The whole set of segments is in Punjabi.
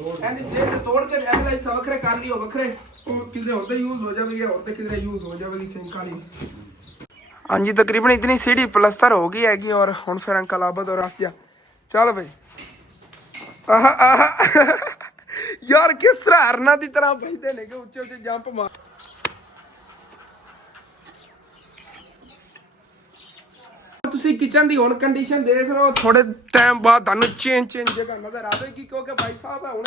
ਇਹਦੀ ਸੇਧ ਤੋੜ ਕੇ ਐਨਾਲਾਈਜ਼ ਵੱਖਰੇ ਕਰ ਲਿਓ ਵੱਖਰੇ ਉਹ ਕਿਤੇ ਹੋਰ ਤੇ ਯੂਜ਼ ਹੋ ਜਾਵੇਗੀ ਹੋਰ ਤੇ ਕਿਤੇ ਯੂਜ਼ ਹੋ ਜਾਵੇਗੀ ਸਿੰਕ ਵਾਲੀ। हाँ जी तकरीबन इतनी सीढ़ी प्लस्तर हो गई हैगी और हुन फिर अंकल आबद और आसिया चल भाई आहा आहा यार किस तरह हरना की तरह बजते ने कि उच्चे उच्चे जंप मार। ਤੁਸੀਂ किचन की हुण कंडीशन देख रहे हो थोड़े टाइम बाद ਤੁਹਾਨੂੰ चेंज जगह नजर आएगी क्योंकि भाई साहब है हुण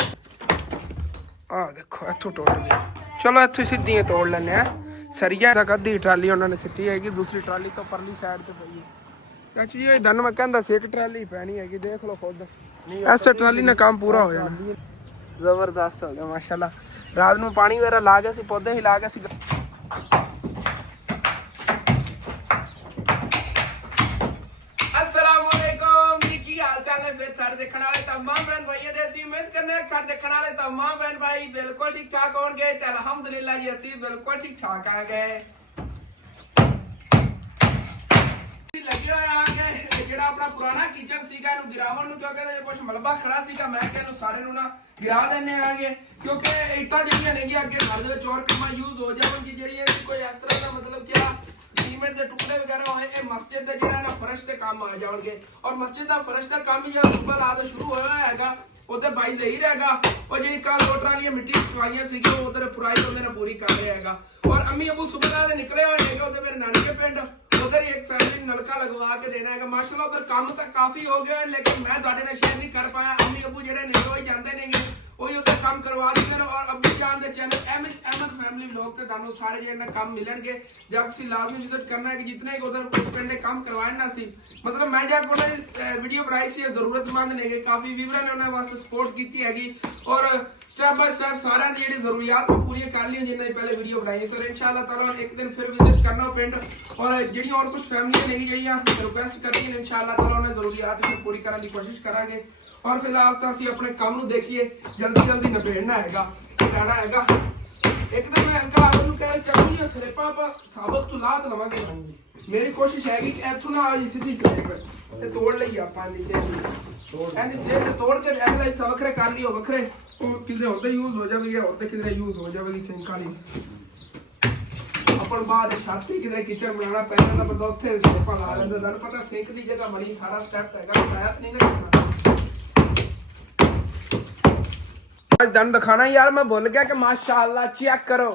आ देखो इत्थों तोड़ गए। चलो इत्थों सीधी तोड़ लेने हैं सरिया अद्धी ट्राली उन्होंने सिटी हैगी दूसरी ट्राली तो परली साइड ते पई है। चाची जी धन मैं कहंदा सी एक ट्राली पैनी हैगी देख लो खुद ऐसे ट्राली ने काम पूरा हो जाना। जबरदस्त हो गया माशाल्लाह। रात में पानी वगैरह ला गया सी पौधे ही ला गया सी। बिल्कुल ठीक ठाक हो गए अल्हम्दुलिल्लाह जी असी बिल्कुल ठीक ठाक आ गए लगे हुए आ गए जेड़ा अपना पुराना किचन सीगा इनु गिरावन नु क्योंकि कुछ मलबा खड़ा सीगा मैं कहनु सारे नु ना गिरा देने आगे क्योंकि इटा जेड़ियां नेगी अगे घर दे विच और कमा यूज हो जावणगी जेड़ी कोई इस तरह का मतलब क्या सीमेंट के टुकड़े वगैरह होए ए मस्जिद दे जेड़ा ना फर्श ते काम आ जाणगे और मस्जिद दा फर्श दा काम जेड़ा सुबह रात शुरू होया हैगा उधर भाई सही रहेगा और जी कल 2 ट्रालियां मिट्टी चुकाइयां सी उधर पुराई उन्होंने पूरी कर रहा हैगा और अम्मी अबू सुबह से निकले हुए हैं उधर मेरे नानके पिंड उधर ही एक फैमिली नलका लगवा के देना है माशाल्लाह उधर काम तो काफी हो गया लेकिन मैं तुहाडे नाल शेयर नहीं कर पाया। अम्मी अबू जेडे निकल ही जांदे ने वही उधर काम करवा देंगे और अब्बू जान दे चैनल अहमद फैमिली व्लॉग ते तुहानू सारे जेडे काम मिलणगे जब सी लाजमी विजिट करना है कि जितने उधर उस पिंडे काम करवाए ना सी मतलब मैं जब उन्होंने वीडियो बनाई सी जरूरतमंद ने काफी व्यूअर ने उन्होंने वास्ते सपोर्ट की हैगी और स्टेप बाय स्टेप सारे दी जेडी जरूरियात को पूरी कर ली जिन्हें पहले वीडियो बनाई सर इंशाल्लाह ताला एक दिन फिर विजिट करना पिंड और जेडी और कुछ फैमिली ने जेडियां रिक्वेस्ट करेंगे इंशाल्लाह ताला उन्हें जरूरियात भी पूरी करने की कोशिश करांगे और फिलहाल तो असं अपने काम नू देखिए जल्दी जल्दी निबेड़ना हैगा रहना हैगा। एक दिन मैं अंकल आवन नू कह चल जी स्लिपां आप साबत तो ला लवांगे मेरी कोशिश है कि इथों ना आ सीधी स्लिप ते तोड़ लई आपां दी सेध तोड़ के एनालाइज वखरे कर लियो वखरे ਉਹ ਕਿਤੇ ਹੋਰ ਤੇ ਯੂਜ਼ ਹੋ ਜਾਵੇਗੀ ਹੋਰ ਤੇ ਕਿਤੇ ਯੂਜ਼ ਹੋ ਜਾਵੇਗੀ ਸਿੰਕ ਵਾਲੀ। अपन बाहर छाती किधर किचन बनाना पहले ना पता ਉੱਥੇ ਸੇਪਾ ਲਾ ਲੈਂਦੇ ਤੁਹਾਨੂੰ ਪਤਾ ਸਿੰਕ ਦੀ ਜਗ੍ਹਾ ਬਣੀ ਸਾਰਾ ਸਟੈਪ ਹੈਗਾ ਬਣਾਇਆ ਨਹੀਂ ਨਾ आज दन दिखाना यार मैं भूल गया कि माशाल्लाह चेक करो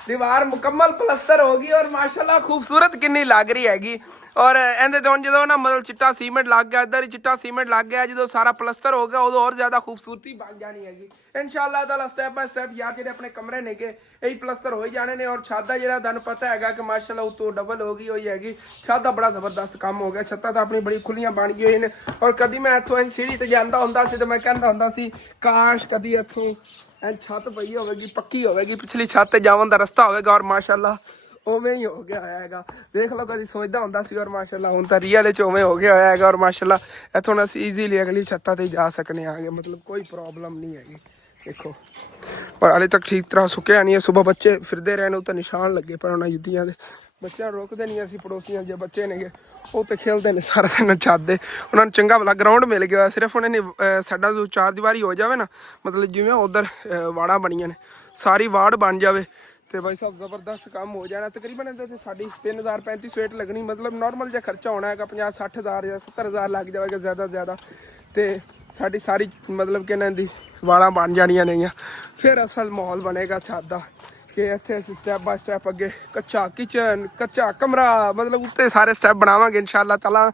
दीवार मुकम्मल प्लस्तर होगी और माशाल्लाह खूबसूरत कितनी लग रही हैगी और ਇਹਦੇ ਤੋਂ ਜਦੋਂ ਨਾ ਮਤਲਬ ਚਿੱਟਾ ਸੀਮੈਂਟ ਲੱਗ ਗਿਆ ਇੱਧਰ ਹੀ ਚਿੱਟਾ ਸੀਮੈਂਟ ਲੱਗ ਗਿਆ ਜਦੋਂ ਸਾਰਾ ਪਲਸਟਰ ਹੋ ਗਿਆ ਉਦੋਂ ਹੋਰ ਜ਼ਿਆਦਾ ਖੂਬਸੂਰਤੀ ਬਣ ਜਾਣੀ ਹੈਗੀ ਇਨਸ਼ਾਅੱਲਾ ਤਾਲਾ ਸਟੈਪ ਬਾय ਸਟੈਪ ਯਾਰ ਜਿਹੜੇ ਆਪਣੇ ਕਮਰੇ ਨੇਗੇ ਇਹੀ ਪਲਸਟਰ ਹੋ ਹੀ ਜਾਣੇ ਨੇ ਔਰ ਛੱਤ ਦਾ ਜਿਹੜਾ ਤੁਹਾਨੂੰ ਪਤਾ ਹੈਗਾ ਕਿ ਮਾਸ਼ਾਅੱਲਾ ਉਤੋਂ ਡਬਲ ਹੋ ਗਈ ਹੋਈ ਹੈਗੀ ਛੱਤ ਦਾ ਬੜਾ ਜ਼ਬਰਦਸਤ ਕੰਮ ਹੋ ਗਿਆ ਛੱਤਾਂ ਤਾਂ ਆਪਣੀ ਬੜੀ ਖੁੱਲੀਆਂ ਬਣ ਗਈਆਂ ਹੋਈਆਂ ਨੇ ਔਰ ਕਦੀ ਮੈਂ ਇੱਥੋਂ ਇਹ ਸੀढ़ी ਤੇ ਜਾਂਦਾ ਹੁੰਦਾ ਸੀ ਤੇ ਮੈਂ ਕਹਿੰਦਾ ਹੁੰਦਾ ਸੀ ਕਾਸ਼ ਕਦੀ ਇੱਥੋਂ ਛੱਤ ਪਈ ਹੋਵੇਗੀ ਪੱਕੀ ਹੋਵੇਗੀ ਪਿਛਲੀ ਛੱਤ ਤੇ ਜਾਵਣ ਦਾ ਰਸਤਾ ਹੋਵੇਗਾ ਔਰ ਮਾਸ਼ਾਅੱਲਾ ਉਵੇਂ ਹੀ ਹੋ ਗਿਆ ਹੋਇਆ ਹੈਗਾ ਦੇਖ ਲਓ ਕਦੀ ਸੋਚਦਾ ਹੁੰਦਾ ਸੀ ਔਰ ਮਾਸ਼ਾਅੱਲਾ ਹੁਣ ਤਾਂ ਰੀਅਲ ਚ ਉਵੇਂ ਹੋ ਗਿਆ ਹੋਇਆ ਹੈਗਾ ਔਰ ਮਾਸ਼ਾਅੱਲਾ ਇੱਥੋਂ ਅਸੀਂ ਈਜ਼ੀਲੀ ਅਗਲੀ ਛੱਤਾਂ ਤੇ ਜਾ ਸਕਨੇ ਆਗੇ ਮਤਲਬ ਕੋਈ ਪ੍ਰੋਬਲਮ ਨਹੀਂ ਹੈਗੀ देखो पर हाले तक ठीक तरह सुक्या नहीं है सुबह बच्चे फिरते रहे उत्ते निशान लगे पर उन्होंने जुत्तियां दे बच्चे रोकते नहीं असी पड़ोसियां जो बच्चे ने वो तो खेलते हैं सारा दिन छत दे उन्होंने चंगा भला ग्राउंड मिल गया सिर्फ उन्होंने साडा जो 4 दीवारी हो जाए ना मतलब जिवें उधर वाड़ा बनिया ने सारी वाड़ बन जाए तो भाई साहब जबरदस्त काम हो जाना तकरीबन इहदे साड़ी 3035 वेट लगनी मतलब नॉर्मल जो खर्चा होना है 50-60 हज़ार या 70 हज़ार लग जाएगा ज़्यादा से ज़्यादा तो साड़ी सारी मतलब कि इन्हां दी वाड़ा बन जानियां नहीं फिर असल माहौल बनेगा छत दा कि इत्थे असीं स्टैप बाय स्टैप अगे कच्चा किचन कच्चा कमरा मतलब उत्ते सारे स्टैप बनावांगे इंशाअल्लाह ताला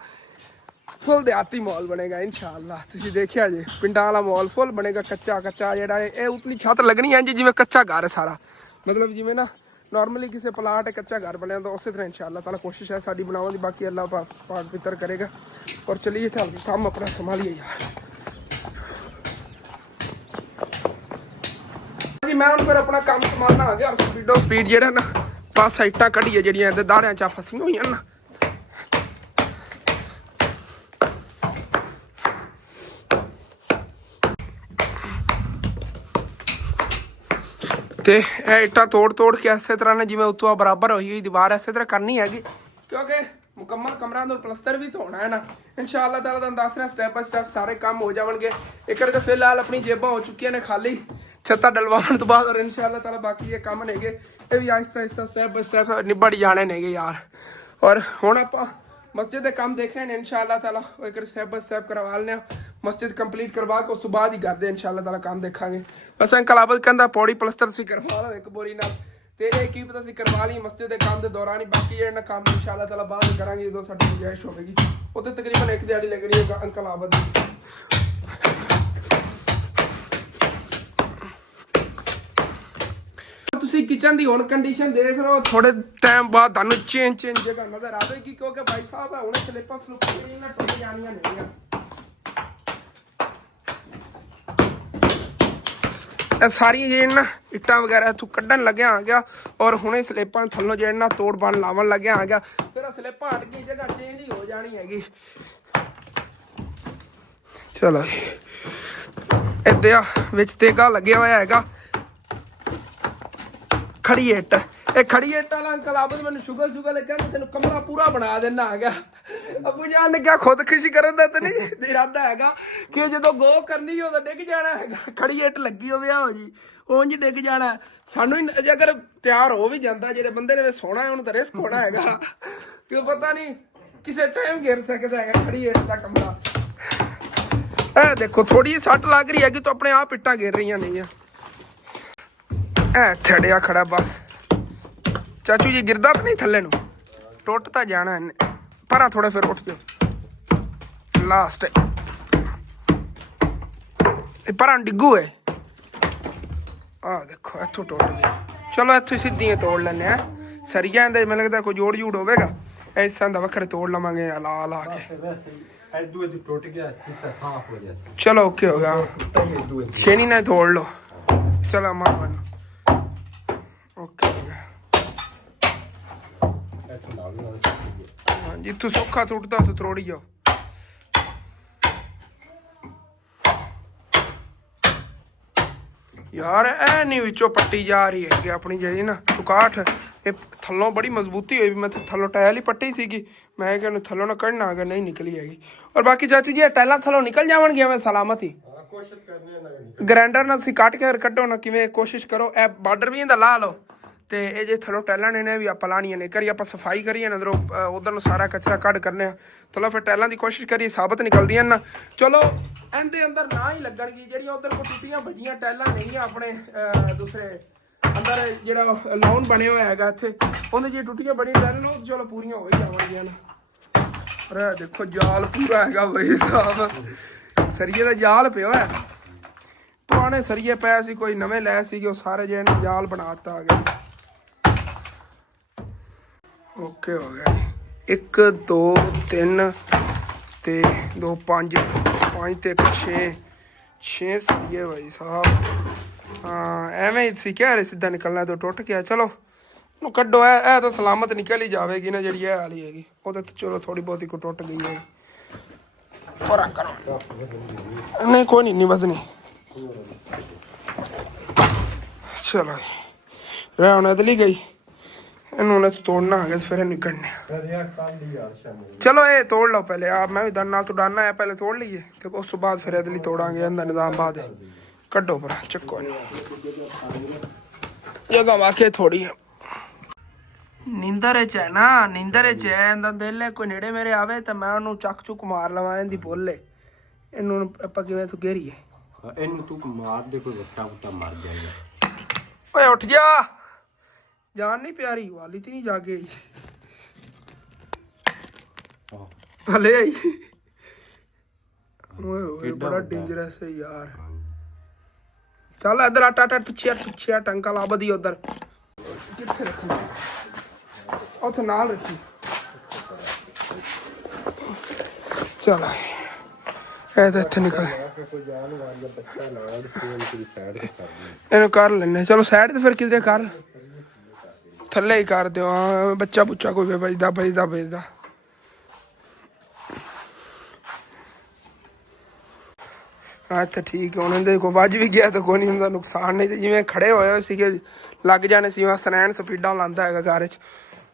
फुल देहाती माहौल बनेगा इंशाअल्लाह तुसीं देखिया जे पिंडां वाला माहौल फुल बनेगा कच्चा कच्चा जेड़ा ये उतली छत लगनी है जिवें कच्चा घर है सारा मतलब जिवें ना नॉर्मली किसी प्लाट कच्चा घर बने तो उस तरह इंशाअल्लाह ताला कोशिश है साडी बनाने की बाकी अल्लाह पाक पितर करेगा और चलिए चल काम अपना संभालिए यार जी मैं ਹੁਣ ਫਿਰ ਆਪਣਾ ਕੰਮ ਸੰਭਾਲਣਾ ਆ ਗਿਆ ਸਪੀਡੋ ਸਪੀਡ ਜਿਹੜਾ ਨਾ ਪਾਸ ਸਾਈਟਾਂ ਕੱਢੀਏ ਜਿਹੜੀਆਂ ਇਹਦੇ ਦਾੜਿਆਂ 'ਚ ਫਸੀਆਂ ਹੋਈਆਂ ਨਾ ਤੇ ਇਹ ਇੱਟਾਂ ਤੋੜ ਕੇ ਇਸੇ ਤਰ੍ਹਾਂ ਨੇ ਜਿਵੇਂ ਉੱਤੋਂ ਬਰਾਬਰ ਹੋਈ ਹੋਈ ਦੀਵਾਰ ਇਸੇ ਤਰ੍ਹਾਂ ਕਰਨੀ ਹੈਗੀ ਕਿਉਂਕਿ ਮੁਕੰਮਲ ਕਮਰਾ ਅੰਦਰ ਪਲਸਤਰ ਵੀ ਧੋਣਾ ਹੈ ਨਾ। ਇਨਸ਼ਾਅੱਲਾ ਤਾਲਾ ਤੁਹਾਨੂੰ ਦੱਸ ਰਿਹਾ ਸਟੈਪ ਬਾਈ ਸਟੈਪ ਸਾਰੇ ਕੰਮ ਹੋ ਜਾਣਗੇ। ਇੱਕ ਕਰਕੇ ਫਿਲਹਾਲ ਆਪਣੀ ਜੇਬਾਂ ਹੋ ਚੁੱਕੀਆਂ ਨੇ ਖਾਲੀ ਛੱਤਾਂ ਡਲਵਾਉਣ ਤੋਂ ਬਾਅਦ, ਔਰ ਇਨਸ਼ਾਅੱਲਾ ਤਾਲਾ ਬਾਕੀ ਇਹ ਕੰਮ ਨੇਗੇ ਇਹ ਵੀ ਆਹਿਸਤਾ ਆਹਿਸਤਾ ਸਟੈਪ ਬਾਈ ਸਟੈਪ ਨਿਬੜ ਜਾਣੇ ਨੇਗੇ ਯਾਰ। ਔਰ ਹੁਣ ਆਪਾਂ ਮਸਜਿਦ ਦੇ ਕੰਮ ਦੇਖ ਰਹੇ ਨੇ ਇਨਸ਼ਾਅੱਲਾ ਤਾਲਾ, ਉਹ ਇੱਕ ਸਟੈਪ ਬਾਈ ਸਟੈਪ ਕਰਵਾ ਲੈਣੇ ਆ। ਮਸਜਿਦ ਕੰਪਲੀਟ ਕਰਵਾ ਕੇ ਉਸ ਤੋਂ ਬਾਅਦ ਹੀ ਕਰਦੇ ਇਨਸ਼ਾਅੱਲਾ ਤਾਲਾ ਕੰਮ ਦੇਖਾਂਗੇ। ਬਸ ਅੰਕਲ ਆਬਦ ਕਹਿੰਦਾ ਪੌੜੀ ਪਲਸਤਰ ਤੁਸੀਂ ਕਰਵਾ ਲਓ ਇੱਕ ਬੋਰੀ ਨਾਲ, ਤੇ ਇਹ ਕੀ ਪਤਾ ਅਸੀਂ ਕਰਵਾ ਲਈ ਮਸਜਿਦ ਦੇ ਕੰਮ ਦੇ ਦੌਰਾਨ ਹੀ। ਬਾਕੀ ਜਿਹੜਾ ਕੰਮ ਇਨਸ਼ਾਅੱਲਾ ਤਾਲਾ ਬਾਅਦ ਹੀ ਕਰਾਂਗੇ ਜਦੋਂ ਸਾਡੀ ਗੁੰਜਾਇਸ਼ ਹੋਵੇਗੀ। ਉੱਥੇ ਤਕਰੀਬਨ ਇੱਕ ਦਿਹਾੜੀ ਲੱਗਣੀ ਹੈ ਅੰਕਲ ਆਬਦ ਦੀ। ਤੁਸੀਂ ਕਿਚਨ ਦੀ ਹੁਣ ਕੰਡੀਸ਼ਨ ਦੇਖ ਰਹੇ ਹੋ, ਥੋੜੇ ਟਾਈਮ ਬਾਅਦ ਤੁਹਾਨੂੰ ਚੇਂਜ ਜਗ੍ਹਾ ਨਜ਼ਰ ਆਵੇਗੀ ਕਿਉਂਕਿ ਭਾਈ ਸਾਹਿਬ ਹੁਣ ਸਲਿੱਪਾਂ ਸਲੂਪਾਂ ਜਿਹੜੀਆਂ ਟੁੱਟ ਜਾਣੀਆਂ ਨਹੀਂ। ਇਹ ਸਾਰੀਆਂ ਜਿਹੜੀਆਂ ਨਾ ਇੱਟਾਂ ਵਗੈਰਾ ਇੱਥੋਂ ਕੱਢਣ ਲੱਗਿਆ ਆ ਗਿਆ, ਔਰ ਹੁਣੇ ਸਲਿੱਪਾਂ ਥੱਲੋਂ ਜਿਹੜਾ ਨਾ ਤੋੜ ਬਣ ਲਾਵਣ ਲੱਗਿਆ ਆ ਗਿਆ। ਫਿਰ ਸਲਿੱਪਾਂ ਹਟ ਗਈ ਜਗ੍ਹਾ ਚੇਂਜ ਹੀ ਹੋ ਜਾਣੀ ਹੈਗੀ। ਚਲੋ ਇੱਥੇ ਆ ਵਿੱਚ ਤੇਗਾ ਲੱਗਿਆ ਹੋਇਆ ਹੈਗਾ ਖੜੀ ਇੱਟ। ਇਹ ਖੜੀ ਇੱਟ ਵਾਲਾ ਅੰਕਲ ਆਬਦ ਮੈਨੂੰ ਸ਼ੁਗਰ ਕਹਿੰਦਾ ਤੈਨੂੰ ਕਮਰਾ ਪੂਰਾ ਬਣਾ ਦੇਣਾ ਆ ਗਿਆ। ਅੱਬੂ ਜਾਨ ਨੇ ਕਿਹਾ ਖੁਦਕੁਸ਼ੀ ਕਰਨ ਦਾ ਤਾਂ ਨਹੀਂ ਇਰਾਦਾ ਹੈਗਾ ਕਿ ਜਦੋਂ ਗੋ ਕਰਨੀ ਉਦੋਂ ਡਿੱਗ ਜਾਣਾ ਹੈਗਾ। ਖੜੀ ਇੱਟ ਲੱਗੀ ਹੋਵੇ ਹੋ ਜੀ ਉਂਝ ਡਿੱਗ ਜਾਣਾ। ਸਾਨੂੰ ਹੀ ਅਗਰ ਤਿਆਰ ਹੋ ਵੀ ਜਾਂਦਾ ਜਿਹੜੇ ਬੰਦੇ ਨੇ ਸੋਣਾ ਉਹਨੂੰ ਤਾਂ ਰਿਸਕ ਹੋਣਾ ਹੈਗਾ ਕਿਉਂ ਪਤਾ ਨਹੀਂ ਕਿਸੇ ਟਾਈਮ ਗਿਰ ਸਕਦਾ ਹੈਗਾ ਖੜੀ ਇੱਟ ਦਾ ਕਮਰਾ। ਇਹ ਦੇਖੋ ਥੋੜੀ ਜਿਹੀ ਸੱਟ ਲੱਗ ਰਹੀ ਹੈਗੀ ਤਾਂ ਆਪਣੇ ਆਪ ਇੱਟਾਂ ਗਿਰ ਰਹੀਆਂ ਨਹੀਂ ਆ। ਇਹ ਛੜਿਆ ਖੜਾ ਬਸ ਚਾਚੂ ਜੀ ਗਿਰਦਾ ਤਾਂ ਨਹੀਂ ਥੱਲੇ ਨੂੰ, ਟੁੱਟ ਤਾਂ ਜਾਣਾ ਇਹਨੇ ਪਰਾਂ ਥੋੜਾ ਫਿਰ ਉੱਠ ਜਾਓ ਲਾਸਟ ਇਹ ਪਰਾਂ ਡਿੱਗੂ ਹੈ। ਆਹ ਦੇਖੋ ਇੱਥੋਂ ਟੁੱਟ ਗਿਆ। ਚਲੋ ਇੱਥੋਂ ਸਿੱਧੀਆਂ ਤੋੜ ਲੈਂਦੇ ਆ ਸਰੀਆ ਇਹਦੇ ਮੈਨੂੰ ਲੱਗਦਾ ਕੋਈ ਜੋੜ ਜੂੜ ਹੋਵੇਗਾ ਇਸ ਤਰ੍ਹਾਂ ਦਾ ਵੱਖਰੇ ਤੋੜ ਲਵਾਂਗੇ ਲਾ ਲਾ ਕੇ। ਚਲੋ ਓਕੇ ਹੋ ਗਿਆ ਛੇਨੀ ਨਾਲ ਤੋੜ ਲਓ। ਚਲੋ ਮਾਰ ਬਣ ਓਕੇ ਹੋ ਗਿਆ। हाँ जितों सौखा टुटता तो तोड़ी जाओ। यार ऐ नहीं विचों पट्टी जा रही है कि अपनी जी ना चुकाठ ये थलों बड़ी मजबूती हुई। मैं तो थलों टायल ही पट्टी सी मैं क्या थलों ना कढ़ना अगर नहीं निकली हैगी। और बाकी चाची जी टाइल थलों निकल जावणगियां मैं सलामत ही ग्राइंडर ना कट के कड्डो ना किवें कोशिश करो। ए बार्डर भी इंदा ला लो तो ये जो थलों टाइलों ने भी आप लानिया ने करी आप सफाई करिए अंदरों उधर सारा कचरा कट करने चलो फिर टाइलों की कोशिश करिए साबित निकलदियां ना। चलो इनके अंदर ना ही लगणगी जिहड़ियां उधर को टुटियां भजियां टाइलां नहीं अपने दूसरे अंदर जिहड़ा लाउन बने हुआ हैगा इत्थे उहदे जे टुटियां बड़ियां टाइलां वो चलो पूरियां हो ही जावणगियां ना। और देखो जाल पूरा हैगा भाई साहब सरिये दा जाल पिया है पुराने सरिये पए सी कोई नवे लै सी वो सारे जे जाल बनाता आ गया। ओके हो गया जी 1 2 3 ते 2 5 5 ते 6 सरिये भाई साहब। हाँ एवें ही कह रहे सीधा निकलना तो टुट गया। चलो कड्डो है तो सलामत निकल ही जाएगी ना जी वाली हैगी वो तो चलो थोड़ी बहुत ही को टुट गई है। और करो नहीं कोई नहीं बस नहीं चलो रह होने इधर गई इन्होंने तो तोड़ना आ गया फिर निकलने। चलो ये तोड़ लो पहले आप मैं भी दन तो डालना है पहले तोड़ लीजिए तो उस बाद फिर इधर तोड़ांगे अंदर निजाम बाद कड्डो पर चक्को जगह वाकई थोड़ी है नींदर च है ना नींदर च है इंदा दिल है कोई नेड़े मेरे आवे तो मैं उन्होंने चक चुक मार लवा इंदी बोले इन्हों आप किवें तो घेरीए इन्हू तू मार दे कोई वट्टा वट्टा मार जाएगा। ओए उठ जा जान नहीं प्यारी वाली थी नहीं जागे हले आई ओए बड़ा डेंजरस है यार। चल इधर आटा आटा पिछे टंका ला बदी उधर किथे रखना उथे नाल रखी। चल इत्थे निकल इन्हू कर लेने। चलो साइड तो फिर किधरे कर थले ही कर दो बच्चा बुच्चा कोई बजदा बजदा बजदा। अच्छा ठीक है उन्होंने को बज भी गया तो कोई नहीं उनका नुकसान नहीं। जिवें खड़े होए सी लग जाने सी सनैन स्पीडा लांदा है घर च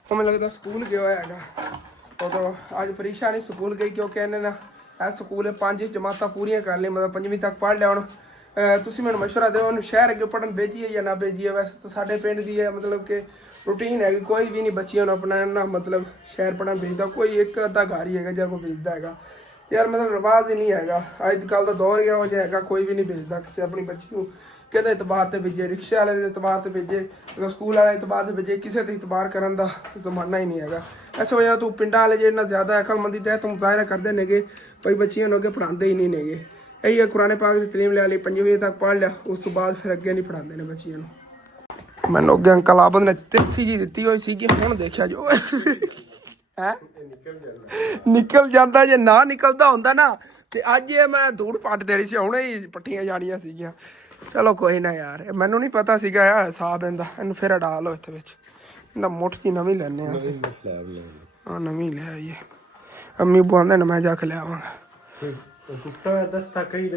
वो मैनूं लगदा स्कूल गया होया हैगा ਉਦੋਂ ਅੱਜ ਪ੍ਰੀਸ਼ਾ ਨਹੀਂ ਸਕੂਲ ਗਈ ਕਿਉਂਕਿ ਇਹਨੇ ਨਾ ਇਹ ਸਕੂਲ 5 ਜਮਾਤਾਂ ਪੂਰੀਆਂ ਕਰ ਲਈ, ਮਤਲਬ 5ਵੀਂ ਤੱਕ ਪੜ੍ਹ ਲਿਆ। ਹੁਣ ਤੁਸੀਂ ਮੈਨੂੰ ਮਸ਼ਵਰਾ ਦਿਓ ਉਹਨੂੰ ਸ਼ਹਿਰ ਅੱਗੇ ਪੜ੍ਹਨ ਭੇਜੀਏ ਜਾਂ ਨਾ ਭੇਜੀਏ। ਵੈਸੇ ਤਾਂ ਸਾਡੇ ਪਿੰਡ ਦੀ ਹੈ ਮਤਲਬ ਕਿ ਰੂਟੀਨ ਹੈ ਕਿ ਕੋਈ ਵੀ ਨਹੀਂ ਬੱਚਿਆਂ ਨੂੰ ਆਪਣਾ ਨਾ ਮਤਲਬ ਸ਼ਹਿਰ ਪੜ੍ਹਨ ਭੇਜਦਾ, ਕੋਈ ਇੱਕ ਅੱਧਾ ਘਰ ਹੀ ਹੈਗਾ ਜਿਹੜਾ ਕੋਈ ਭੇਜਦਾ ਹੈਗਾ ਯਾਰ, ਮਤਲਬ ਰਿਵਾਜ਼ ਹੀ ਨਹੀਂ ਹੈਗਾ। ਅੱਜ ਕੱਲ੍ਹ ਦਾ ਦੌਰ ਹੀ ਇਹੋ ਜਿਹਾ ਹੈਗਾ, ਕੋਈ ਵੀ ਨਹੀਂ ਭੇਜਦਾ ਕਿਸੇ ਆਪਣੀ ਬੱਚੀ ਨੂੰ ਕਿਹਦੇ ਇਤਬਾਰ ਤੇ ਭੇਜੇ, ਰਿਕਸ਼ੇ ਵਾਲੇ ਦੇ ਇਤਬਾਰ ਤੇ ਭੇਜੇ, ਸਕੂਲ ਵਾਲੇ ਇਤਬਾਰ ਤੇ ਭੇਜੇ, ਕਿਸੇ ਤੇ ਇਤਬਾਰ ਕਰਨ ਦਾ ਜ਼ਮਾਨਾ ਹੀ ਨਹੀਂ ਹੈਗਾ। ਇਸ ਵਜ੍ਹਾ ਤੋਂ ਪਿੰਡਾਂ ਵਾਲੇ ਜਿਹੜੇ ਨਾ ਜ਼ਿਆਦਾ ਅਕਲਮੰਦੀ ਤਹਿਤ ਮੁਜ਼ਾਹਰਾ ਕਰਦੇ ਨੇਗੇ ਭਈ ਬੱਚਿਆਂ ਨੂੰ ਅੱਗੇ ਪੜ੍ਹਾਉਂਦੇ ਹੀ ਨਹੀਂ ਨੇਗੇ। ਇਹੀ ਹੈ ਕੁਰਾਨ ਪਾਕ ਦੀ ਤਾਲੀਮ ਲੈ ਲਈ, 5ਵੀਂ ਤੱਕ ਪੜ੍ਹ ਲਿਆ, ਉਸ ਤੋਂ ਬਾਅਦ ਫਿਰ ਅੱਗੇ ਨਹੀਂ ਪੜ੍ਹਾਉਂਦੇ ਨੇ ਬੱਚਿਆਂ ਨੂੰ। ਮੈਨੂੰ ਅੱਗੇ ਅੰਕਲ ਆਬਦ ਨੇ ਤਿਰਸੀ ਜੀ ਦਿੱਤੀ ਹੋਈ ਸੀਗੀ, ਹੁਣ ਦੇਖਿਆ ਜੋ ਹੈ ਨਿਕਲ ਜਾਂਦਾ। ਜੇ ਨਾ ਨਿਕਲਦਾ ਹੁੰਦਾ ਨਾ ਤੇ ਅੱਜ ਇਹ ਮੈਂ ਧੂੜ ਪੱਟ ਦੇਣੀ ਸੀ, ਹੁਣੇ ਹੀ ਪੱਟੀਆਂ ਜਾਣੀਆਂ ਸੀਗੀਆਂ। ਚਲੋ ਕੋਈ ਨਾ ਯਾਰ, ਮੈਨੂੰ ਨਹੀਂ ਪਤਾ ਸੀਗਾ ਇਹ ਹਿਸਾਬ ਇਹਦਾ। ਇਹਨੂੰ ਫਿਰ ਅਡਾ ਲਓ ਇੱਥੇ ਵਿੱਚ, ਇਹਦਾ ਮੁੱਠ ਦੀ ਨਵੀਂ ਲੈਣੇ ਆ। ਹਾਂ ਨਵੀਂ ਲੈ ਆਈਏ, ਅੰਮੀ ਬੁਆਂਦੇ ਨੇ ਮੈਂ ਜਾ ਕੇ ਲੈ ਆਵਾਂਗਾ।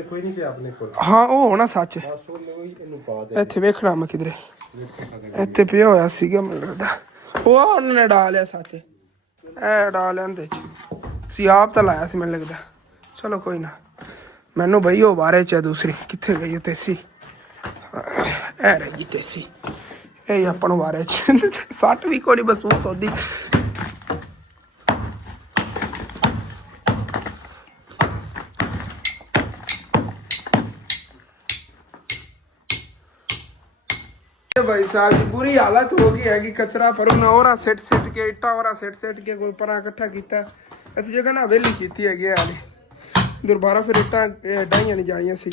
ਕੋਈ ਨਹੀਂ ਪਿਆ ਆਪਣੇ ਕੋਲ। ਹਾਂ ਉਹ ਹੋਣਾ ਸੱਚ, ਇੱਥੇ ਵੇਖਣਾ ਮੈਂ ਕਿਧਰੇ ਇੱਥੇ ਪਿਆ ਹੋਇਆ ਸੀਗਾ ਮੈਨੂੰ ਲੱਗਦਾ, ਉਹ ਉਹਨਾਂ ਨੇ ਡਾ ਲਿਆ ਸੱਚ, ਇਹ ਡਾ ਲਿਆ ਇਹਦੇ ਚ ਸੀ, ਆਪ ਤਾਂ ਲਾਇਆ ਸੀ ਮੈਨੂੰ ਲੱਗਦਾ। ਚਲੋ ਕੋਈ ਨਾ, ਮੈਨੂੰ ਬਈ ਉਹ ਬਾਰੇ ਚ ਦੂਸਰੀ ਕਿੱਥੇ ਗਈ ਉਹ ਤੇਸੀ, ਇਹ ਰਹਿ ਗਈ ਤੇਸੀ, ਇਹ ਆਪਾਂ ਨੂੰ ਬਾਰੇ ਚ ਸੱਟ ਵੀ ਕੋਈ ਬਸ ਉਹ ਸੌਦੀ। भाई साहब की बुरी हालत हो गई है कि कचरा पर और सिट के इट्टा और सिट के कोई परा इकट्ठा किया ऐसी जगह ना वेली की है हाले दोबारा फिर इट्टा डाइया नहीं जानिया सी।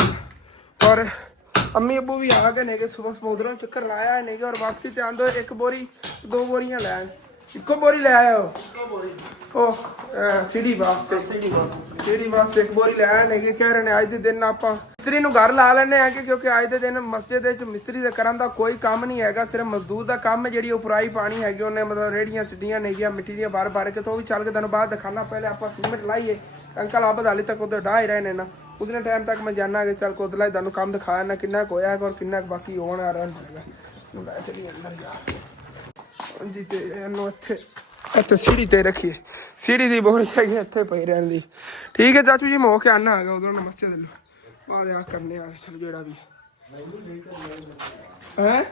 और अम्मी अबू भी आ गए ने कि सुबह सुबह उधरों चक्कर लाया है ने और वापसी ते आंदो एक बोरी 2 बोरियां लै इको बोरी ले आया ओ सीढ़ी वास्ते एक बोरी ले आया ने कि कह रहे ने आज दे दिन आप मिस्त्री ਨੂੰ ਘਰ ਲਾ ਲੈਣੇ ਆ ਕਿਉਂਕਿ ਅੱਜ ਦੇ ਦਿਨ ਮਸਜਿਦ ਦੇ ਵਿੱਚ ਮਿਸਤਰੀ ਦੇ ਕਰਨ ਦਾ ਕੋਈ ਕੰਮ ਨਹੀਂ ਹੈਗਾ, ਸਿਰਫ ਮਜ਼ਦੂਰ ਦਾ ਕੰਮ ਹੈ। ਜਿਹੜੀ ਉਪਰਾਈ ਪਾਣੀ ਹੈਗੀ ਉਹਨੇ ਮਤਲਬ ਰੇੜੀਆਂ ਸਿੱਧੀਆਂ ਨੇਗੀਆਂ ਮਿੱਟੀ ਦੀਆਂ ਬਾਰ ਕੇ, ਤੋਂ ਉਹ ਵੀ ਚੱਲ ਕੇ ਤੁਹਾਨੂੰ ਬਾਅਦ ਦਿਖਾਣਾ। ਪਹਿਲੇ ਆਪਾਂ ਸੀਮੈਂਟ ਲਾਈਏ, ਅੰਕਲ ਆਬਦ ਹਾਲੇ ਤੱਕ ਉਹਦੇ ਢਾਹ ਹੀ ਰਹੇ ਨੇ ਨਾ, ਉਤਨੇ ਟਾਈਮ ਤੱਕ ਮੈਂ ਜਾਣਾ ਕਿ ਚੱਲ ਕੋਦਲਾ ਤੁਹਾਨੂੰ ਕੰਮ ਦਿਖਾਇਆ ਨਾ ਕਿੰਨਾ ਕੁ ਹੋਇਆ ਔਰ ਕਿੰਨਾ ਬਾਕੀ ਹੋਣ ਆ ਰਿਹਾ ਹੈਗਾ। ਮੈਂ ਚਲੀ ਅੰਦਰ ਜਾ ਜੀ ਤੇ ਇਹਨੂੰ ਇੱਥੇ ਸੀੜੀ ਤੇ ਰੱਖੀਏ, ਸੀੜੀ ਦੀ ਬੋਰੀ ਹੈਗੀ ਇੱਥੇ ਪਈ ਰਹਿਣ ਦੀ। ਠੀਕ ਹੈ ਚਾਚੂ ਜੀ, ਮੈਂ ਹੋ ਕੇ ਆਉਣਾ ਹੈਗਾ ਉਧਰੋਂ ਮਸਜਿਦ ਆ ਕਰਨੇ ਆ ਚਲੋ ਜਿਹੜਾ ਵੀ ਹੈ।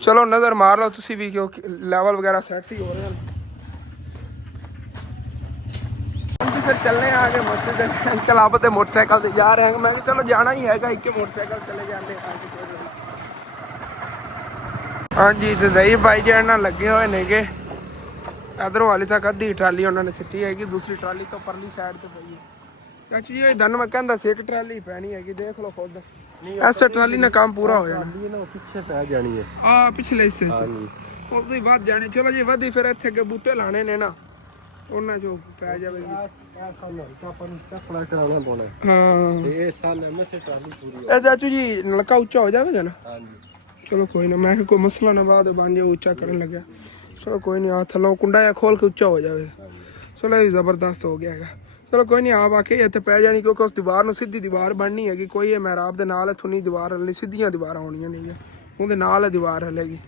ਚਲੋ ਨਜ਼ਰ ਮਾਰ ਲਓ ਤੁਸੀਂ ਵੀ ਕਿਉਂਕਿ ਲੈਵਲ ਵਗੈਰਾ ਸੈੱਟ ਹੀ ਹੋ ਰਹੇ ਹਨ। ਫਿਰ ਚੱਲਣੇ ਆ ਗਏ ਮਸਜਿਦ, ਅੰਕਲ ਆਪ ਤੇ ਮੋਟਰਸਾਈਕਲ ਤੇ ਜਾ ਰਹੇ ਹਾਂ। ਮੈਂ ਕਿਹਾ ਚਲੋ ਜਾਣਾ ਹੀ ਹੈਗਾ, ਇੱਕ ਮੋਟਰਸਾਈਕਲ ਚਲੇ ਜਾਂਦੇ। ਹਾਂਜੀ ਤੇ ਜ਼ਹੀਰ ਭਾਈ ਜਿਹੜੇ ਨਾਲ ਲੱਗੇ ਹੋਏ ਨੇਗੇ, ਇਧਰੋਂ ਹਾਲੇ ਤੱਕ ਅੱਧੀ ਟਰਾਲੀ ਉਹਨਾਂ ਨੇ ਸਿੱਟੀ ਹੈਗੀ, ਦੂਸਰੀ ਟਰਾਲੀ ਤੋਂ ਪਰਲੀ ਸਾਈਡ ਤੇ ਪਈ ਹੈ। ਚਾਚੂ ਜੀ ਇਹ ਦਨ ਮੈਂ ਕਹਿੰਦਾ ਸੀ ਇੱਕ ਟਰਾਲੀ ਪੈਣੀ ਹੈਗੀ, ਦੇਖ ਲਓ ਖੁਦ ਐਸੇ ਟਰਾਲੀ ਨਾਲ ਕੰਮ ਪੂਰਾ ਹੋ ਜਾਣਾ। ਪਿੱਛੇ ਪੈ ਜਾਣੀ ਹੈ ਆ ਪਿਛਲੇ ਹਿੱਸੇ ਚ ਉਹਦੀ ਵੱਧ ਜਾਣੀ। ਚਲੋ ਜੀ ਵਧੀ ਫਿਰ ਇੱਥੇ ਅੱਗੇ ਬੂਟੇ ਲਾਣੇ ਨੇ ਨਾ, ਉਹਨਾਂ ਚੋਂ ਪੈ ਜਾਵੇਗੀ। ਹਾਂ ਇਹ ਚਾਚੂ ਜੀ ਨਲਕਾ ਉੱਚਾ ਹੋ ਜਾਵੇਗਾ ਨਾ। ਚਲੋ ਕੋਈ ਨਾ, ਮੈਂ ਕੋਈ ਮਸਲਾ ਨਾ ਬਾਅਦ ਬਣ ਜਾਏ ਉੱਚਾ ਕਰਨ ਲੱਗਿਆ। ਚਲੋ ਕੋਈ ਨਹੀਂ, ਆ ਥੱਲੋਂ ਕੁੰਡਾ ਜਾਂ ਖੋਲ ਕੇ ਉੱਚਾ ਹੋ ਜਾਵੇ। ਚਲੋ ਇਹ ਵੀ ਜ਼ਬਰਦਸਤ ਹੋ ਗਿਆ ਹੈਗਾ। ਚਲੋ ਕੋਈ ਨਹੀਂ, ਆ ਬਾਕੀ ਇੱਥੇ ਪੈ ਜਾਣੀ ਕਿਉਂਕਿ ਉਸ ਦੀਵਾਰ ਨੂੰ ਸਿੱਧੀ ਦੀਵਾਰ ਬਣਨੀ ਹੈਗੀ। ਕੋਈ ਇਹ ਮਹਿਰਾਬ ਦੇ ਨਾਲ ਇੱਥੋਂ ਨਹੀਂ ਦੀਵਾਰ ਹਲਣੀ, ਸਿੱਧੀਆਂ ਦੀਵਾਰਾਂ ਹੋਣੀਆਂ ਨਹੀਂ, ਉਹਦੇ ਨਾਲ ਦੀਵਾਰ ਹਲੇਗੀ।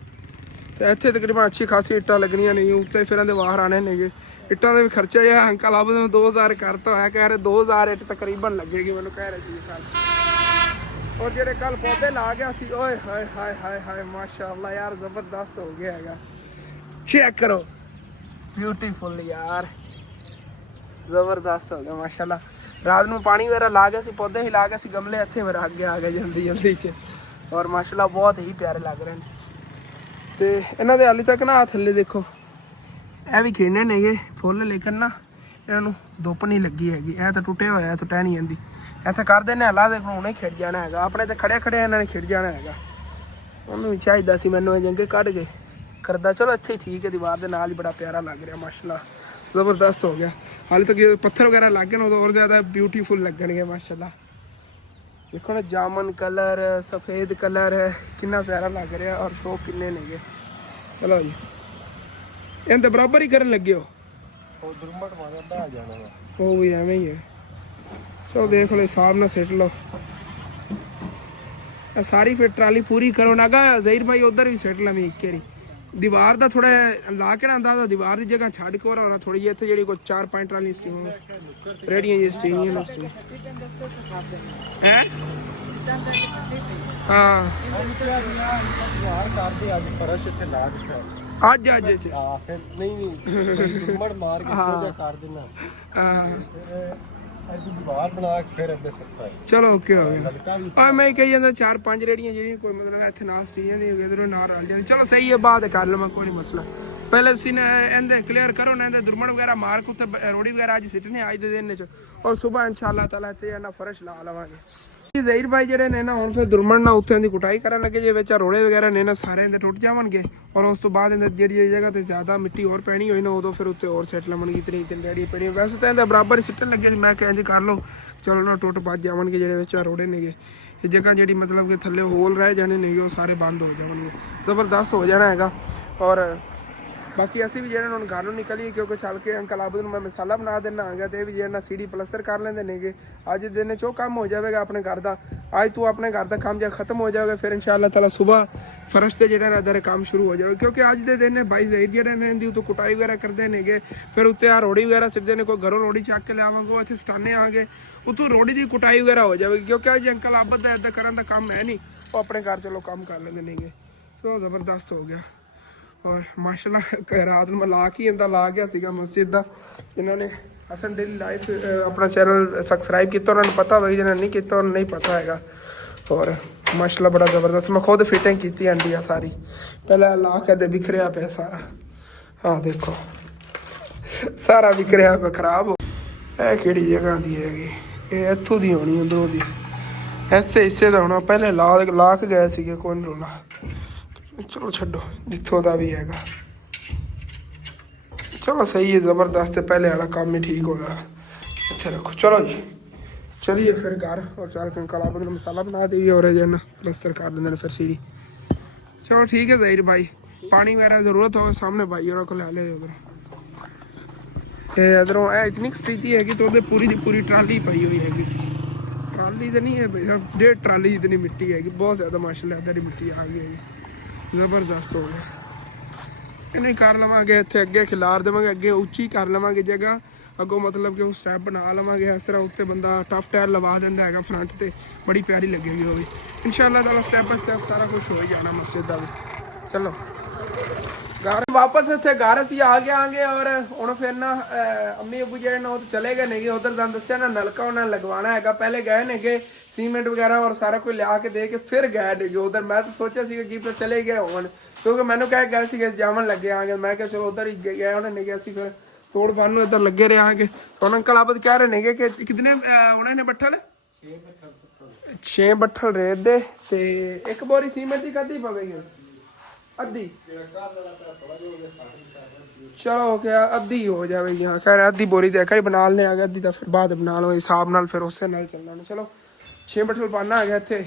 ਤੇ ਇੱਥੇ ਤਕਰੀਬਨ ਅੱਛੀ ਖਾਸੀ ਇੱਟਾਂ ਲੱਗਣੀਆਂ ਨਹੀਂ, ਉੱਤੇ ਫਿਰ ਇਹਦੇ ਬਾਹਰ ਆਣੇ ਨੇਗੇ। ਇੱਟਾਂ ਦਾ ਵੀ ਖਰਚਾ ਜਿਹਾ ਅੰਕਲ ਆਪ ਨੂੰ 2000 ਕਰਤਾ ਹੋਇਆ, ਕਹਿ ਰਹੇ 2000 ਇੱਟ ਤਕਰੀਬਨ ਲੱਗੇਗੀ, ਮੈਨੂੰ ਕਹਿ ਰਹੇ ਸੀ ਕੱਲ। ਔਰ ਜਿਹੜੇ ਕੱਲ ਪੌਦੇ ਲਾ ਗਿਆ ਸੀ, ਓਏ ਹਾਏ ਹਾਏ ਹਾਏ ਹਾਏ ਮਾਸ਼ਾਅੱਲਾ ਯਾਰ ਜ਼ਬਰਦਸਤ ਹੋ ਗਿਆ ਹੈਗਾ। ਚੈੱਕ ਕਰੋ, ਬਿਊਟੀਫੁਲ ਯਾਰ, ਜ਼ਬਰਦਸਤ ਹੋ ਗਿਆ ਮਾਸ਼ਾਅੱਲਾ। ਰਾਤ ਨੂੰ ਪਾਣੀ ਵਗੈਰਾ ਲਾ ਗਿਆ ਸੀ, ਪੌਦੇ ਹੀ ਲਾ ਗਿਆ ਸੀ, ਗਮਲੇ ਇੱਥੇ ਫਿਰ ਅੱਗੇ ਆ ਗਏ ਜਲਦੀ ਚ। ਔਰ ਮਾਸ਼ਾਅੱਲਾ ਬਹੁਤ ਹੀ ਪਿਆਰੇ ਲੱਗ ਰਹੇ ਨੇ। ਤੇ ਇਹਨਾਂ ਦੇ ਹਾਲੇ ਤੱਕ ਨਾ ਆ ਥੱਲੇ ਦੇਖੋ, ਇਹ ਵੀ ਖੇਡਣੇ ਨੇਗੇ ਫੁੱਲ, ਲੇਕਿਨ ਨਾ ਇਹਨਾਂ ਨੂੰ ਧੁੱਪ ਨਹੀਂ ਲੱਗੀ ਹੈਗੀ। ਇਹ ਤਾਂ ਟੁੱਟਿਆ ਹੋਇਆ, ਇੱਥੋਂ ਟਹਿ ਨਹੀਂ ਜਾਂਦੀ। ਇੱਥੇ ਕਰਦੇ ਨੇ ਹਲਾ ਦੇ ਹੁਣੇ ਖੇਡ ਜਾਣਾ ਹੈਗਾ, ਆਪਣੇ ਤੇ ਖੜੇ ਇਹਨਾਂ ਨੇ ਖੇਡ ਜਾਣਾ ਹੈਗਾ। ਉਹਨੂੰ ਵੀ ਚਾਹੀਦਾ ਸੀ ਮੈਨੂੰ ਇਹ ਜੰਗੇ ਕੱਢ ਕੇ ਕਰਦਾ। ਚਲੋ ਇੱਥੇ ਠੀਕ ਹੈ, ਦੀਵਾਰ ਦੇ ਨਾਲ ਹੀ ਬੜਾ ਪਿਆਰਾ ਲੱਗ ਰਿਹਾ ਮਾਸ਼ਾਅੱਲਾ, ਜ਼ਬਰਦਸਤ ਹੋ ਗਿਆ। ਹਾਲੇ ਤੱਕ ਜੇ ਪੱਥਰ ਵਗੈਰਾ ਲੱਗ ਗਏ ਨਾ ਉਦੋਂ ਹੋਰ ਜ਼ਿਆਦਾ ਬਿਊਟੀਫੁਲ ਲੱਗਣਗੇ ਮਾਸ਼ਾਅੱਲਾ। ਦੇਖੋ ਨਾ ਜਾਮਨ ਕਲਰ, ਸਫੇਦ ਕਲਰ, ਕਿੰਨਾ ਪਿਆਰਾ ਲੱਗ ਰਿਹਾ। ਔਰ ਸ਼ੌਕ ਕਿੰਨੇ ਨੇਗੇ। ਚਲੋ ਜੀ ਇਹਨਾਂ ਦੇ ਬਰਾਬਰ ਹੀ ਕਰਨ ਲੱਗੇ ਹੋ, ਉਹ ਵੀ ਐਵੇਂ ਹੀ ਹੈ। ਚਲੋ ਦੇਖ ਲਓ, ਹਿਸਾਬ ਨਾਲ ਸਿੱਟ ਲਓ ਸਾਰੀ। ਫਿਰ ਟਰਾਲੀ ਪੂਰੀ ਕਰੋ ਨਾ ਗਾ ਜ਼ਹੀਰ ਭਾਈ, ਉਧਰ ਵੀ ਸਿੱਟ ਲਵੀਂ ਇੱਕ ਵਾਰੀ, ਦੀਵਾਰ ਦਾ ਥੋੜਾ ਲਾ ਕੇ ਨਾ ਆਂਦਾ ਦੀਵਾਰ ਦੀ ਜਗ੍ਹਾ ਛੱਡ ਕੇ ਹੋਰ ਥੋੜੀ ਜਿਹੀ ਇੱਥੇ ਜਿਹੜੀ ਕੋਈ 4 ਟਰਾਲੀ ਸਟੀਮ ਰੇੜੀਆਂ ਜੀ ਸਟੀਮ ਹੈ ਹਾਂ ਕਰਦੇ ਅੱਜ ਫਰਸ਼ ਇੱਥੇ ਲਾ ਦਿੱਤਾ ਅੱਜ ਆ ਫਿਰ ਨਹੀਂ ਮੜ ਮਾਰ ਕੇ ਥੋੜਾ ਕਰ ਦੇਣਾ ਹਾਂ ਅੱਜ ਦੀਵਾਰ ਬਣਾ ਕੇ ਫਿਰ ਅੱਗੇ ਸਫਾਈ ਚਲੋ ਓਕੇ ਹੋ ਗਿਆ ਆ ਮੈਂ ਕਹੀ ਜਾਂਦਾ 4-5 ਰੇੜੀਆਂ ਜਿਹੜੀਆਂ ਕੋਈ ਮਤਲਬ ਇੱਥੇ ਨਾ ਸਟੀਆਂ ਦੀ ਇਧਰੋਂ ਨਾ ਰਲ ਜਾਂਦੀ ਚਲੋ ਸਹੀ ਹੈ ਬਾਅਦ ਕਰ ਲਵਾਂ ਕੋਈ ਨਹੀਂ ਮਸਲਾ ਪਹਿਲੇ ਤੁਸੀਂ ਇਹਦੇ ਕਲੀਅਰ ਕਰੋ ਨਾ ਇਹਦੇ ਦੁਰਮਣ ਵਗੈਰਾ ਮਾਰ ਕੇ ਉੱਤੇ ਰੋੜੀ ਵਗੈਰਾ ਅੱਜ ਸਿੱਟਨੇ ਅੱਜ ਦੇ ਦਿਨ ਚ ਔਰ ਸਵੇਰ ਇਨਸ਼ਾਅੱਲਾ ਤਾਲਾ ਇੱਥੇ ਨਾ ਫਰਸ਼ ਲਾ ਲਵਾਂਗੇ ਜ਼ਹੀਰ ਭਾਈ ਜਿਹੜੇ ਨੇ ਨਾ ਹੁਣ ਫਿਰ ਦੁਰਮਣ ਨਾਲ ਉੱਥੇ ਦੀ ਕੁਟਾਈ ਕਰਨ ਲੱਗੇ ਜੇ ਵਿੱਚ ਰੋੜੇ ਵਗੈਰਾ ਨੇ ਨਾ ਸਾਰੇ ਇਹਦੇ ਟੁੱਟ ਜਾਵਣਗੇ ਔਰ ਉਸ ਤੋਂ ਬਾਅਦ ਇਹਦੇ ਜਿਹੜੀ ਜਗ੍ਹਾ ਤੇ ਜ਼ਿਆਦਾ ਮਿੱਟੀ ਹੋਰ ਪੈਣੀ ਹੋਈ ਨਾ ਉਦੋਂ ਫਿਰ ਉੱਤੇ ਹੋਰ ਸੈੱਟ ਲਵਣਗੀ ਤਰੀ ਰੈਡੀ ਪੈਣੀ ਵੈਸੇ ਤਾਂ ਇਹਦਾ ਬਰਾਬਰ ਸਿੱਟਣ ਲੱਗੇ ਸੀ ਮੈਂ ਕਹਿੰਦੀ ਕਰ ਲਓ ਚਲੋ ਨਾ ਟੁੱਟ ਵੱਜ ਜਾਵਣਗੇ ਜਿਹੜੇ ਵਿੱਚ ਰੋੜੇ ਨੇਗੇ ਇਹ ਜਗ੍ਹਾ ਜਿਹੜੀ ਮਤਲਬ ਕਿ ਥੱਲੇ ਹੋਲ ਰਹਿ ਜਾਣੇ ਨੇਗੇ ਉਹ ਸਾਰੇ ਬੰਦ ਹੋ ਜਾਣਗੇ ਜ਼ਬਰਦਸਤ ਹੋ ਜਾਣਾ ਹੈਗਾ ਔਰ ਬਾਕੀ ਅਸੀਂ ਵੀ ਜਿਹੜੇ ਹੁਣ ਘਰ ਨੂੰ ਨਿਕਲੀਏ ਕਿਉਂਕਿ ਚੱਲ ਕੇ ਅੰਕਲ ਆਬਦ ਨੂੰ ਮੈਂ ਮਸਾਲਾ ਬਣਾ ਦੇਣਾ ਆਂਗਾ ਤੇ ਇਹ ਵੀ ਜਿਹੜਾ ਸੀੜੀ ਪਲਸਤਰ ਕਰ ਲੈਂਦੇ ਨੇਗੇ ਅੱਜ ਦਿਨ ਚ ਉਹ ਕੰਮ ਹੋ ਜਾਵੇਗਾ ਆਪਣੇ ਘਰ ਦਾ ਅੱਜ ਤੂੰ ਆਪਣੇ ਘਰ ਦਾ ਕੰਮ ਜੇ ਖਤਮ ਹੋ ਜਾਵੇਗਾ ਫਿਰ ਇਨਸ਼ਾਅੱਲਾ ਤਾਲਾ ਸਵੇਰ ਫਰਸ਼ ਤੇ ਜਿਹੜਾ ਇਧਰ ਕੰਮ ਸ਼ੁਰੂ ਹੋ ਜਾਵੇਗਾ ਕਿਉਂਕਿ ਅੱਜ ਦੇ ਦਿਨ ਬਾਈ ਜ਼ਹੀਰ ਜਿਹੜੇ ਨੇ ਇਹਦੀ ਉਤੋਂ ਕੁਟਾਈ ਵਗੈਰਾ ਕਰਦੇ ਨੇਗੇ ਫਿਰ ਉੱਤੇ ਆ ਰੋੜੀ ਵਗੈਰਾ ਸਿੱਟਦੇ ਨੇ ਕੋਈ ਘਰੋਂ ਰੋੜੀ ਚੱਕ ਕੇ ਲਿਆਵਾਂਗੇ ਇੱਥੇ ਸਟਾਨੇ ਆਂਗੇ ਉਤੋਂ ਰੋੜੀ ਦੀ ਕੁਟਾਈ ਵਗੈਰਾ ਹੋ ਜਾਵੇਗੀ ਕਿਉਂਕਿ ਅੱਜ ਅੰਕਲ ਆਬਦ ਦਾ ਇੱਦਾਂ ਕਰਨ ਦਾ ਕੰਮ ਹੈ ਨਹੀਂ ਉਹ ਆਪਣੇ ਘਰ ਚਲੋ ਕੰਮ ਕਰ ਲੈਂਦੇ ਨੇਗੇ ਸੋ ਜ਼ਬਰਦਸਤ ਹੋ ਗਿਆ ਔਰ ਮਾਸ਼ਾਅੱਲਾ ਰਾਤ ਨੂੰ ਮੈਂ ਲਾ ਕੇ ਇਹਦਾ ਲਾ ਗਿਆ ਸੀਗਾ ਮਸਜਿਦ ਦਾ ਜਿਨ੍ਹਾਂ ਨੇ ਹਸਨ ਡੇਲੀ ਲਾਈਫ ਆਪਣਾ ਚੈਨਲ ਸਬਸਕ੍ਰਾਈਬ ਕੀਤਾ ਉਹਨਾਂ ਨੂੰ ਪਤਾ ਹੋਵੇਗਾ ਜਿਹਨਾਂ ਨਹੀਂ ਕੀਤਾ ਉਹਨਾਂ ਨੂੰ ਨਹੀਂ ਪਤਾ ਹੈਗਾ ਔਰ ਮਾਸ਼ਾਅੱਲਾ ਬੜਾ ਜ਼ਬਰਦਸਤ ਮੈਂ ਖੁਦ ਫਿਟਿੰਗ ਕੀਤੀ ਆਂਦੀ ਆ ਸਾਰੀ ਪਹਿਲਾਂ ਲਾ ਕੇ ਤੇ ਵਿਖਰਿਆ ਪਿਆ ਸਾਰਾ ਆਹ ਦੇਖੋ ਸਾਰਾ ਵਿਖਰਿਆ ਪਿਆ ਖਰਾਬ ਹੋ ਇਹ ਕਿਹੜੀ ਜਗ੍ਹਾ ਦੀ ਹੈਗੀ ਇਹ ਇੱਥੋਂ ਦੀ ਹੋਣੀ ਉਧਰੋਂ ਦੀ ਐਸੇ ਹਿੱਸੇ ਦਾ ਹੋਣਾ ਪਹਿਲੇ ਲਾ ਕੇ ਗਏ ਸੀਗੇ ਕੋਈ ਨਹੀਂ ਰੋਲਾ ਚਲੋ ਛੱਡੋ ਜਿੱਥੋਂ ਦਾ ਵੀ ਹੈਗਾ ਚਲੋ ਸਹੀ ਹੈ ਜ਼ਬਰਦਸਤ ਪਹਿਲੇ ਵਾਲਾ ਕੰਮ ਹੀ ਠੀਕ ਹੋਇਆ ਇੱਥੇ ਰੱਖੋ ਚਲੋ ਜੀ ਚलिए फिर घर और चार कला बदल मसाला बना देगी और जन प्लस्तर कर देंगे फिर सीढ़ी चलो ठीक है ज़हीर भाई पानी वगैरह जरूरत हो सामने भाई और को ले ले उधर इधरों इतनी स्थिति है कि तो पूरी की पूरी ट्राली पाई हुई हैगी ट्राली तो नहीं है भाई 1.5 ट्राली इतनी मिट्टी हैगी बहुत ज़्यादा माशाल्लाह इधर मिट्टी आ गई हैगी ਜ਼ਬਰਦਸਤ ਹੋ ਗਿਆ ਇਹਨੇ ਕਰ ਲਵਾਂਗੇ ਇੱਥੇ ਅੱਗੇ ਖਿਲਾਰ ਦੇਵਾਂਗੇ ਅੱਗੇ ਉੱਚੀ ਕਰ ਲਵਾਂਗੇ ਜਗ੍ਹਾ ਅੱਗੋਂ ਮਤਲਬ ਕਿ ਉਹ ਸਟੈਪ ਬਣਾ ਲਵਾਂਗੇ ਇਸ ਤਰ੍ਹਾਂ ਉੱਤੇ ਬੰਦਾ ਟਫ ਟਾਇਰ ਲਵਾ ਦਿੰਦਾ ਹੈਗਾ ਫਰੰਟ ਤੇ ਬੜੀ ਪਿਆਰੀ ਲੱਗੇਗੀ ਉਹ ਵੀ ਇਨਸ਼ਾਅੱਲਾ ਤਾਲਾ ਸਟੈਪ ਬਾਈ ਸਟੈਪ ਸਾਰਾ ਕੁਝ ਹੋ ਹੀ ਜਾਣਾ ਮਸਜਿਦ ਦਾ ਵੀ ਚਲੋ ਘਰ ਵਾਪਸ ਇੱਥੇ ਘਰ ਅਸੀਂ ਆ ਗਏ ਆਂਗੇ ਔਰ ਹੁਣ ਫਿਰ ਨਾ ਅੰਮੀ ਅੱਬੂ ਜਿਹੜੇ ਨੇ ਉਹ ਚਲੇ ਗਏ ਨੇਗੇ ਉਧਰ ਤੁਹਾਨੂੰ ਦੱਸਿਆ ਨਾ ਨਲਕਾ ਉਹਨਾਂ ਨੇ ਲਗਵਾਉਣਾ ਹੈਗਾ ਪਹਿਲੇ ਗਏ ਨੇਗੇ सीमेंट वगैरह और सारा कुछ लिया के दे के फिर गए थे उधर मैं तो सोचा कि तो चले गए हो क्योंकि मैंने कहा गए थे जावन लगे आगे मैं क्या चलो उधर ही गए उन्होंने गया फिर तोड़ बन इधर लगे रहे आगे तो अंकल आबद कह रहे हैं कि कितने उन्होंने बट्ठल 6 बट्ठल रेत दे ते एक बोरी सीमेंट की कदी पवेगी अद्धी चलो क्या अद्धी हो जाएगी हाँ खैर अद्धी बोरी तो एक ही बना लेने आगे अद्धी तो फिर बाद बना लो हिसाब नाल फिर उससे नाल चलना चलो 6 बट्ठल पाना है इतने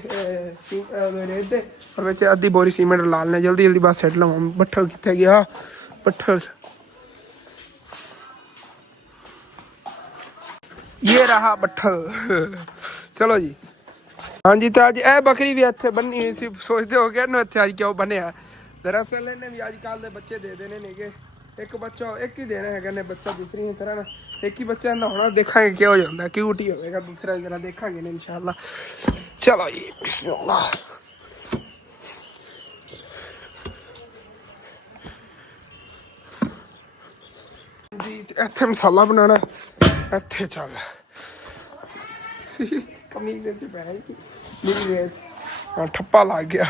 रेत दे और बच्चे अद्धी बोरी सीमेंट ला लेने जल्दी जल्दी बस सेट लवा बट्ठल कितने गया बट्ठल ये रहा बट्ठल चलो जी हाँ जी तो अज ए बकरी भी इतने बनी हुई सी सोचते हो गया ना इतने अज क्यों बनया दरअसल इन्हें भी अजकल के बच्चे दे देने नेगे एक बच्चा एक ही देना है ने बच्चा दूसरी तरह ना एक ही बच्चा ना होना देखा क्या हो जाता क्यूट ही होगा दूसरा जरा देखा ना इंशाल्लाह चलो जी बिस्मिल्लाह जी इत्थे मसाला बनाना इत्थे चल कमीज मेरी रेत ठप्पा लग गया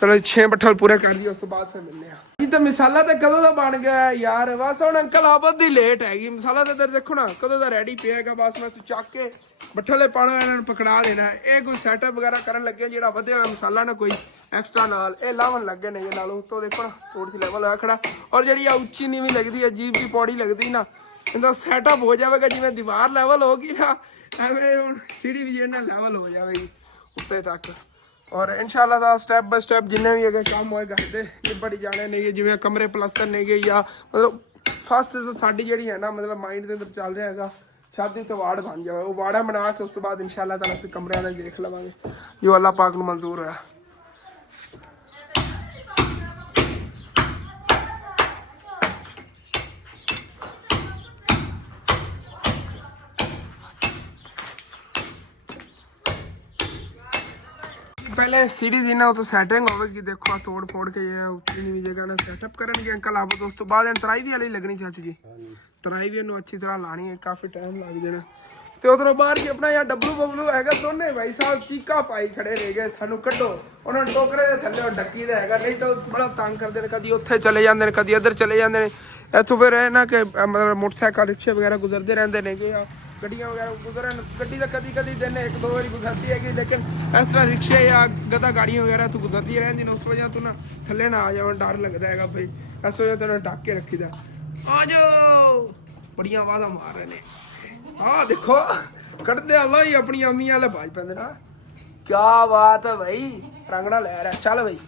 चलो 6 बट्ठल पूरे कर दिए उस तो बाद फिर मिलने जी तो मसाला तो कदों का बन गया यार बस हुण अंकल आबद दी लेट हैगी मसाला तो इधर देखो ना कदों का रेडी पिएगा बस मैं चक के बट्ठले पाना इन्होंने पकड़ा देना ये कोई सैटअप वगैरह करन लगे जो वधिया मसाला ना कोई एक्सट्रा नाल ये लावन लगे ने नाल तो देखो ना थोड़ी सी लेवल होया खड़ा और जी उच्ची नीवी लगती है अजीब जी पौड़ी लगती ना इनका सैटअप हो जाएगा जिवें दीवार लेवल होगी ना एवें हुण सीढ़ी भी जिन्ना लेवल हो जाएगी उत्ते तक और इंशाल्लाह स्टैप बाय स्टैप जिन्ने भी अगर काम होए करते निबड़ जाने नहीं जिवें कमरे प्लस्तर नहीं गए या मतलब फस्ट साडी जिहड़ी है ना मतलब माइंड के अंदर चल रहा है शादी तो वाड़ बन जाए वो वाड़ा बना के उस तो बाद इंशाल्लाह ताला फिर कमरे का देख लवांगे जो अल्लाह पाक नूं मंजूर है पहले सीढ़ी दी ना तो सेटिंग होगी, देखो तोड़ फोड़ के ये उतनी नीवी जगह ना सेटअप करेंगे अंकल आप। दोस्तों बाद तराई भी वाली लगनी चाचू जी, तराई भी इन्हों अच्छी तरह लानी है, काफ़ी टाइम लग जाना। ਤੇ ਉਧਰੋਂ ਬਾਹਰ ਕੀ ਆਪਣਾ ਯਾਰ ਡਬਲੂ ਬਬਲੂ ਹੈਗਾ, ਦੋਨੇ ਭਾਈ ਸਾਹਿਬ ਚੀਕਾ ਪਾਈ ਖੜੇ ਰਹਿ ਗਏ, ਸਾਨੂੰ ਕੱਢੋ। ਉਹਨਾਂ ਨੂੰ ਟੋਕਰੇ ਦੇ ਥੱਲੇ ਡੱਕੀ ਦਾ ਹੈਗਾ, ਨਹੀਂ ਤਾਂ ਬੜਾ ਤੰਗ ਕਰਦੇ ਨੇ, ਕਦੀ ਉੱਥੇ ਚਲੇ ਜਾਂਦੇ ਨੇ, ਕਦੀ ਇੱਧਰ ਚਲੇ ਜਾਂਦੇ ਨੇ। ਇੱਥੋਂ ਫਿਰ ਇਹ ਨਾ ਕਿ ਮਤਲਬ ਮੋਟਰਸਾਈਕਲ ਰਿਕਸ਼ੇ ਵਗੈਰਾ ਗੁਜ਼ਰਦੇ ਰਹਿੰਦੇ ਨੇ, ਕਿ ਗੱਡੀਆਂ ਵਗੈਰਾ ਗੁਜ਼ਰਨ। ਗੱਡੀ ਤਾਂ ਕਦੀ ਕਦੀ ਦਿਨ ਇੱਕ ਦੋ ਵਾਰੀ ਗੁਜ਼ਰਦੀ ਹੈਗੀ, ਲੇਕਿਨ ਇਸ ਤਰ੍ਹਾਂ ਰਿਕਸ਼ੇ ਜਾਂ ਗਦਾ ਗਾੜੀਆਂ ਵਗੈਰਾ ਤੋਂ ਗੁਜ਼ਰਦੀ ਰਹਿੰਦੀ ਨੇ। ਉਸ ਵਜ੍ਹਾ ਤੋਂ ਨਾ ਥੱਲੇ ਨਾ ਆ ਜਾਵਣ, ਡਰ ਲੱਗਦਾ ਹੈਗਾ ਬਈ, ਇਸ ਵਜ੍ਹਾ ਤੋਂ ਨਾ ਢੱਕ ਕੇ ਰੱਖੀਦਾ। ਆ ਜਾਓ, ਬੜੀਆਂ ਆਵਾਜ਼ਾਂ ਮਾਰ ਰਹੇ ਨੇ। ਆਹ ਦੇਖੋ ਕੱਢਦੇ ਆ ਬਾਈ, ਆਪਣੀ ਅੰਮੀਆਂ ਵਾਲੇ ਬਾਜ ਪੈਂਦੇ ਨਾ। ਕਿਆ ਬਾਤ ਹੈ ਬਾਈ, ਰੰਗੜਾ ਲੈ ਰਿਹਾ। ਚੱਲ ਬਾਈ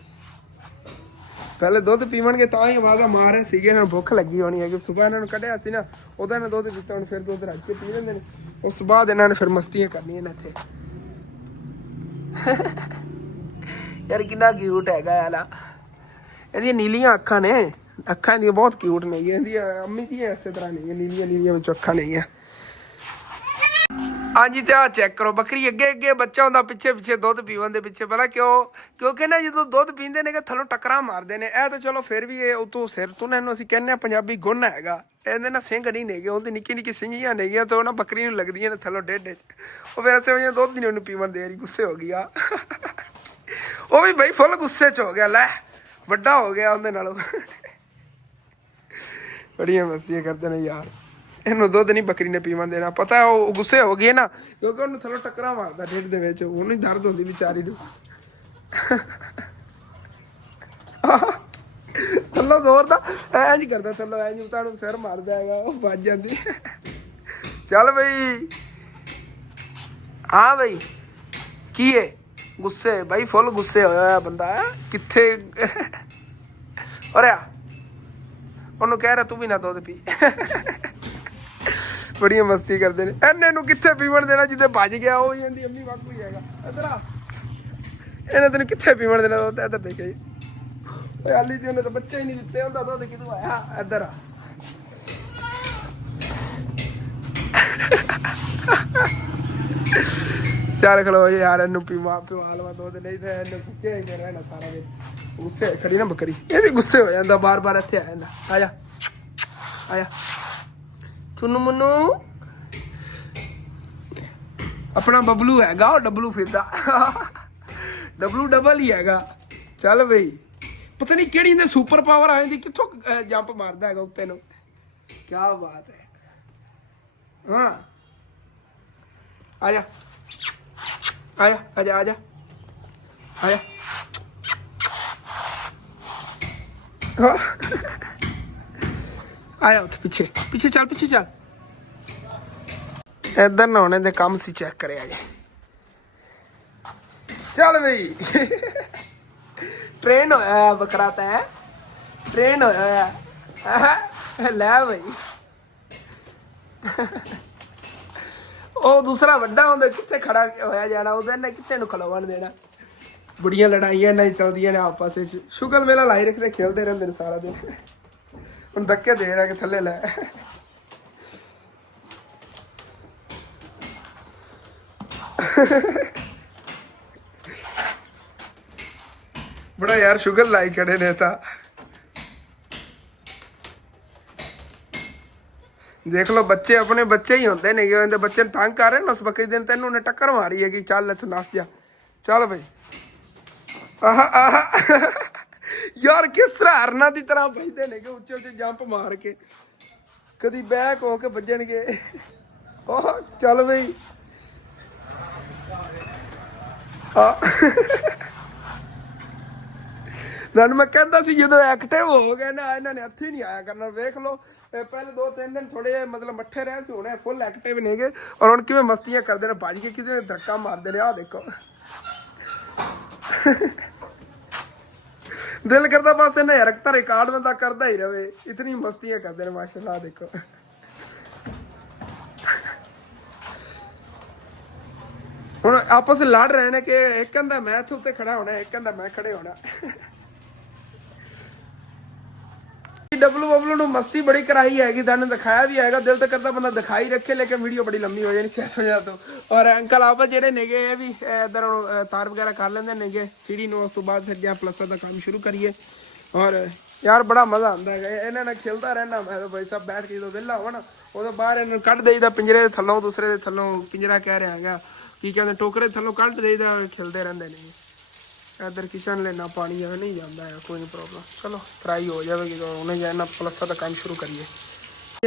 ਪਹਿਲੇ ਦੁੱਧ ਪੀਵਣਗੇ ਤਾਂ ਹੀ ਆਵਾਜ਼ਾਂ ਮਾਰ ਰਹੇ ਸੀਗੇ ਨਾ। ਭੁੱਖ ਲੱਗੀ ਹੋਣੀ ਹੈ ਕਿ ਸਵੇਰ ਇਹਨਾਂ ਨੂੰ ਕੱਢਿਆ ਸੀ ਨਾ, ਉਹਦਾ ਨੇ ਦੁੱਧ ਪੀਤਾ, ਹੁਣ ਫਿਰ ਦੁੱਧ ਰੱਜ ਕੇ ਪੀ ਲੈਂਦੇ ਨੇ। ਉਸ ਤੋਂ ਬਾਅਦ ਇਹਨਾਂ ਨੇ ਫਿਰ ਮਸਤੀਆਂ ਕਰਨੀਆਂ ਨੇ ਇੱਥੇ। ਯਾਰ ਕਿੰਨਾ ਕਿਊਟ ਹੈਗਾ ਯਾਰ, ਇਹਦੀਆਂ ਨੀਲੀਆਂ ਅੱਖਾਂ ਨੇ, ਅੱਖਾਂ ਇਹਦੀਆਂ ਬਹੁਤ ਕਿਊਟ ਨੇ। ਇਹਦੀਆਂ ਅੰਮੀ ਦੀਆਂ ਇਸੇ ਤਰ੍ਹਾਂ ਨਹੀਂ, ਨੀਲੀਆਂ ਨੀਲੀਆਂ ਵਿੱਚ ਅੱਖਾਂ ਨਹੀਂ ਹੈ। ਹਾਂਜੀ ਤੇ ਆਹ ਚੈੱਕ ਕਰੋ, ਬੱਕਰੀ ਅੱਗੇ ਅੱਗੇ ਬੱਚਾ ਹੁੰਦਾ, ਪਿੱਛੇ ਪਿੱਛੇ ਦੁੱਧ ਪੀਵਣ ਦੇ ਪਿੱਛੇ। ਪਹਿਲਾਂ ਕਿਉਂਕਿ ਨਾ ਜਦੋਂ ਦੁੱਧ ਪੀਂਦੇ ਨੇ ਕਿ ਥੱਲੋਂ ਟੱਕਰਾਂ ਮਾਰਦੇ ਨੇ। ਇਹ ਤਾਂ ਚਲੋ ਫਿਰ ਵੀ ਇਹ ਉਤੋਂ ਸਿਰ ਤੋਂ ਨਾ, ਇਹਨੂੰ ਅਸੀਂ ਕਹਿੰਦੇ ਹਾਂ ਪੰਜਾਬੀ ਗੁਣ ਹੈਗਾ। ਇਹਦੇ ਨਾ ਸਿੰਘ ਨਹੀਂ ਨੇਗੇ, ਉਹਦੀ ਨਿੱਕੀ ਨਿੱਕੀ ਸਿੰਗੀਆਂ ਨੇਗੀਆਂ, ਤੇ ਉਹ ਨਾ ਬੱਕਰੀ ਨੂੰ ਲੱਗਦੀਆਂ ਨੇ ਥੱਲੋਂ ਡੇਢੇ 'ਚ। ਉਹ ਫਿਰ ਅਸੀਂ ਉਹ ਦੁੱਧ ਨਹੀਂ ਉਹਨੂੰ ਪੀਵਣ ਦੇ ਰਹੀ, ਗੁੱਸੇ ਹੋ ਗਈ ਆ। ਉਹ ਵੀ ਬਈ ਫੁੱਲ ਗੁੱਸੇ 'ਚ ਹੋ ਗਿਆ, ਲੈ ਵੱਡਾ ਹੋ ਗਿਆ ਉਹਦੇ ਨਾਲੋਂ। ਬੜੀਆਂ ਮਸਤੀਆਂ ਕਰਦੇ ਨੇ ਯਾਰ। ਇਹਨੂੰ ਦੁੱਧ ਨਹੀਂ ਬੱਕਰੀ ਨੇ ਪੀਵਣ ਦੇਣਾ, ਪਤਾ ਉਹ ਗੁੱਸੇ ਹੋ ਗਏ ਨਾ, ਕਿਉਂਕਿ ਉਹਨੂੰ ਥੱਲੋਂ ਟੱਕਰਾਂ ਮਾਰਦਾ ਢਿੱਡ ਦੇ ਵਿੱਚ, ਉਹਨੂੰ ਹੀ ਦਰਦ ਹੁੰਦੀ ਵਿਚਾਰੀ ਨੂੰ। ਥੱਲੋਂ ਜ਼ੋਰ ਦਾ ਐਂ ਨੀ ਕਰਦਾ, ਥੱਲੋਂ ਐਂ ਨੀ, ਤੁਹਾਨੂੰ ਸਿਰ ਮਾਰਦਾ ਹੈਗਾ, ਉਹ ਵੱਜ ਜਾਂਦੀ। ਚੱਲ ਬਈ। ਹਾਂ ਬਈ ਕੀ ਹੈ ਗੁੱਸੇ ਬਾਈ, ਫੁੱਲ ਗੁੱਸੇ ਹੋਇਆ ਬੰਦਾ। ਕਿੱਥੇ ਅਰੇ ਉਹਨੂੰ ਕਹਿ ਰਿਹਾ ਤੂੰ ਵੀ ਨਾ ਦੁੱਧ ਪੀ। ਬੜੀਆਂ ਮਸਤੀ ਕਰਦੇ ਨੇ। ਇਹਨੇ ਨੂੰ ਕਿੱਥੇ ਪੀਵਣ ਦੇਣਾ, ਜਿੱਥੇ ਭੱਜ ਗਿਆ ਉਹ ਜਾਂਦੀ ਅੰਮੀ ਵਾਂਗੂ ਹੀ ਹੈਗਾ। ਇੱਧਰ ਆ, ਇਹਨੇ ਤੈਨੂੰ ਕਿੱਥੇ ਪੀਵਣ ਦੇਣਾ ਦੁੱਧ। ਇੱਧਰ ਦੇਖਿਆ ਜੀ, ਓਏ ਆਲੀ ਜੀ ਉਹਨੇ ਤਾਂ ਬੱਚੇ ਹੀ ਨਹੀਂ ਦਿੱਤੇ, ਉਹਦਾ ਦੁੱਧ ਕਿਦੋਂ ਆਇਆ। ਇੱਧਰ ਆ, ਚੱਲ ਖਲੋ ਯਾਰ, ਇਹਨੂੰ ਪੀਵਾ ਲਵਾ ਦੁੱਧ, ਨਹੀਂ ਤਾਂ ਇਹਨੇ ਭੁੱਖੇ ਹੀ ਰਹਿਣਾ ਸਾਰਾ ਦਿਨ। ਗੁੱਸੇ ਖੜੀ ਨਾ ਬੱਕਰੀ, ਇਹ ਵੀ ਗੁੱਸੇ ਹੋ ਜਾਂਦਾ, ਬਾਰ ਬਾਰ ਇੱਥੇ ਆ ਜਾਂਦਾ। ਆ ਜਾ ਆ ਜਾ ਚੁੰਨੂ ਮੁੰਨੂ, ਆਪਣਾ ਬਬਲੂ ਹੈਗਾ, ਉਹ ਡਬਲੂ ਫਿਰਦਾ। ਡਬਲੂ ਡਬਲ ਹੀ ਹੈਗਾ। ਚੱਲ ਬਈ, ਪਤਾ ਨਹੀਂ ਕਿਹੜੀ ਇਹਦੇ ਸੁਪਰ ਪਾਵਰ ਆ ਜਾਂਦੀ, ਕਿੱਥੋਂ ਜੰਪ ਮਾਰਦਾ ਹੈਗਾ ਉੱਤੇ ਨੂੰ। ਕਿਆ ਬਾਤ ਹੈ। ਹਾਂ ਆ ਜਾ ਆ ਜਾ ਆ ਜਾ ਆ ਜਾ ਆ ਜਾ। ਆਇਆ ਉੱਥੇ ਪਿੱਛੇ ਪਿੱਛੇ ਚੱਲ, ਪਿੱਛੇ ਚੱਲ। ਇੱਧਰ ਨਾ ਹੋਣੇ ਦੇ ਕੰਮ ਸੀ, ਚੈੱਕ ਕਰਿਆ ਜੇ। ਚੱਲ ਬਈ, ਟ੍ਰੇਨ ਹੋਇਆ ਬੱਕਰਾ ਤਾਂ, ਟ੍ਰੇਨ ਹੋਇਆ। ਲੈ ਬਈ, ਉਹ ਦੂਸਰਾ ਵੱਡਾ ਹੁੰਦਾ ਕਿੱਥੇ ਖੜਾ ਹੋਇਆ ਜਾਣਾ, ਉਹਦੇ ਨੇ ਕਿੱਥੇ ਨੂੰ ਖਲੋਵਣ ਦੇਣਾ। ਬੜੀਆਂ ਲੜਾਈਆਂ ਨਹੀਂ ਚੱਲਦੀਆਂ ਨੇ ਆਪਸ ਵਿੱਚ। ਸ਼ੁਗਲ ਮੇਲਾ ਲਾਈ ਰੱਖਦੇ, ਖੇਲਦੇ ਰਹਿੰਦੇ ਨੇ ਸਾਰਾ ਦਿਨ। ਹੁਣ ਧੱਕੇ ਦੇ ਰਿਹਾ ਕਿ ਥੱਲੇ ਲੈ। ਬੜਾ ਯਾਰ ਸ਼ੁਗਰ ਲਾਈ ਖੜੇ ਨੇ ਤਾਂ। ਦੇਖ ਲਓ ਬੱਚੇ ਆਪਣੇ ਬੱਚੇ ਹੀ ਹੁੰਦੇ ਨੇ, ਇਹਦੇ ਬੱਚੇ ਨੂੰ ਤੰਗ ਕਰ ਰਹੇ ਨੇ। ਉਸ ਬੱਕਰੀ ਦਿਨ ਤੈਨੂੰ ਉਹਨੇ ਟੱਕਰ ਮਾਰੀ ਹੈਗੀ, ਚੱਲ ਇੱਥੋਂ ਨੱਸ ਜਾ। ਚੱਲ ਬਈ, ਆਹ ਆਹ ਯਾਰ ਕਿਸ ਤਰ੍ਹਾਂ ਹਰਨਾਂ ਦੀ ਤਰ੍ਹਾਂ ਬੈਠਦੇ ਨੇ ਕਿ ਉੱਚੇ ਉੱਚੇ ਜੰਪ ਮਾਰ ਕੇ, ਕਦੀ ਬੈਕ ਹੋ ਕੇ ਵੱਜਣਗੇ। ਉਹ ਚੱਲ ਬਈ, ਨਾਨੂੰ ਮੈਂ ਕਹਿੰਦਾ ਸੀ ਜਦੋਂ ਐਕਟਿਵ ਹੋ ਗਏ ਨਾ, ਇਹਨਾਂ ਨੇ ਹੱਥ ਹੀ ਨਹੀਂ ਆਇਆ ਕਰਨਾ। ਵੇਖ ਲਓ ਪਹਿਲੇ 2-3 ਦਿਨ ਥੋੜੇ ਮਤਲਬ ਮੱਠੇ ਰਹੇ ਸੀ, ਹੁਣੇ ਫੁੱਲ ਐਕਟਿਵ ਨੇਗੇ। ਔਰ ਹੁਣ ਕਿਵੇਂ ਮਸਤੀਆਂ ਕਰਦੇ ਨੇ, ਭੱਜ ਕੇ ਕਿਤੇ ਧੱਕਾ ਮਾਰਦੇ ਨੇ। ਆਹ ਦੇਖੋ, ਦਿਲ ਕਰਦਾ ਬਸ ਇਹਨੇ ਹਰਕਤਾਂ ਰਿਕਾਰਡ ਬੰਦਾ ਕਰਦਾ ਹੀ ਰਵੇ, ਇਤਨੀ ਮਸਤੀਆਂ ਕਰਦੇ ਨੇ ਮਾਸ਼ਾਅੱਲਾ। ਦੇਖੋ ਹੁਣ ਆਪਸ ਵਿੱਚ ਲੜ ਰਹੇ ਨੇ ਕਿ ਇੱਕ ਕਹਿੰਦਾ ਮੈਂ ਇੱਥੇ ਉੱਤੇ ਖੜਾ ਹੋਣਾ, ਇੱਕ ਕਹਿੰਦਾ ਮੈਂ ਖੜੇ ਹੋਣਾ। ਡਬਲੂ ਬਬਲੂ ਨੂੰ ਮਸਤੀ ਬੜੀ ਕਰਾਈ ਹੈਗੀ, ਤੁਹਾਨੂੰ ਦਿਖਾਇਆ ਵੀ ਹੈਗਾ। ਦਿਲ ਤਾਂ ਕਰਦਾ ਬੰਦਾ ਦਿਖਾਈ ਰੱਖੇ, ਲੇਕਿਨ ਵੀਡੀਓ ਬੜੀ ਲੰਮੀ ਹੋ ਜਾਣੀ ਇਸ ਵਜ੍ਹਾ ਤੋਂ। ਔਰ ਅੰਕਲ ਆਪ ਜਿਹੜੇ ਨੇਗੇ ਇਹ ਵੀ ਇਧਰ ਤਾਰ ਵਗੈਰਾ ਕਰ ਲੈਂਦੇ ਨੇਗੇ ਸੀੜੀ ਨੂੰ। ਉਸ ਤੋਂ ਬਾਅਦ ਫਿਰ ਜਾਂ ਪਲਸਤਰ ਦਾ ਕੰਮ ਸ਼ੁਰੂ ਕਰੀਏ। ਔਰ ਯਾਰ ਬੜਾ ਮਜ਼ਾ ਆਉਂਦਾ ਹੈਗਾ ਇਹਨਾਂ ਨਾਲ ਖੇਲਦਾ ਰਹਿਣਾ ਮੈਂ ਤਾਂ ਭਾਈ ਸਾਹਿਬ। ਬੈਠ ਕੇ ਜਦੋਂ ਵਿਹਲਾ ਹੋਵਾਂ ਨਾ ਉਦੋਂ ਬਾਹਰ ਇਹਨਾਂ ਨੂੰ ਕੱਢ ਦੇਈਦਾ ਪਿੰਜਰੇ ਦੇ ਥੱਲੋਂ, ਦੂਸਰੇ ਦੇ ਥੱਲੋਂ ਪਿੰਜਰਾ ਕਹਿ ਰਿਹਾ ਹੈਗਾ ਕੀ ਕਹਿੰਦੇ, ਟੋਕਰੇ ਥੱਲੋਂ ਕੱਢ ਦੇਈਦਾ, ਖੇਲਦੇ ਰਹਿੰਦੇ ਨੇ। ਇੱਧਰ ਕਿਚਨ ਲੈਣਾ ਪਾਣੀ ਆ ਨਹੀਂ ਜਾਂਦਾ ਹੈ, ਕੋਈ ਨਹੀਂ ਪ੍ਰੋਬਲਮ। ਚਲੋ ਫਰਾਈ ਹੋ ਜਾਵੇਗੀ ਤਾਂ ਉਹਨੇ ਜਾਣਾ ਪਲਸਤਰ ਦਾ ਕੰਮ ਸ਼ੁਰੂ ਕਰੀਏ।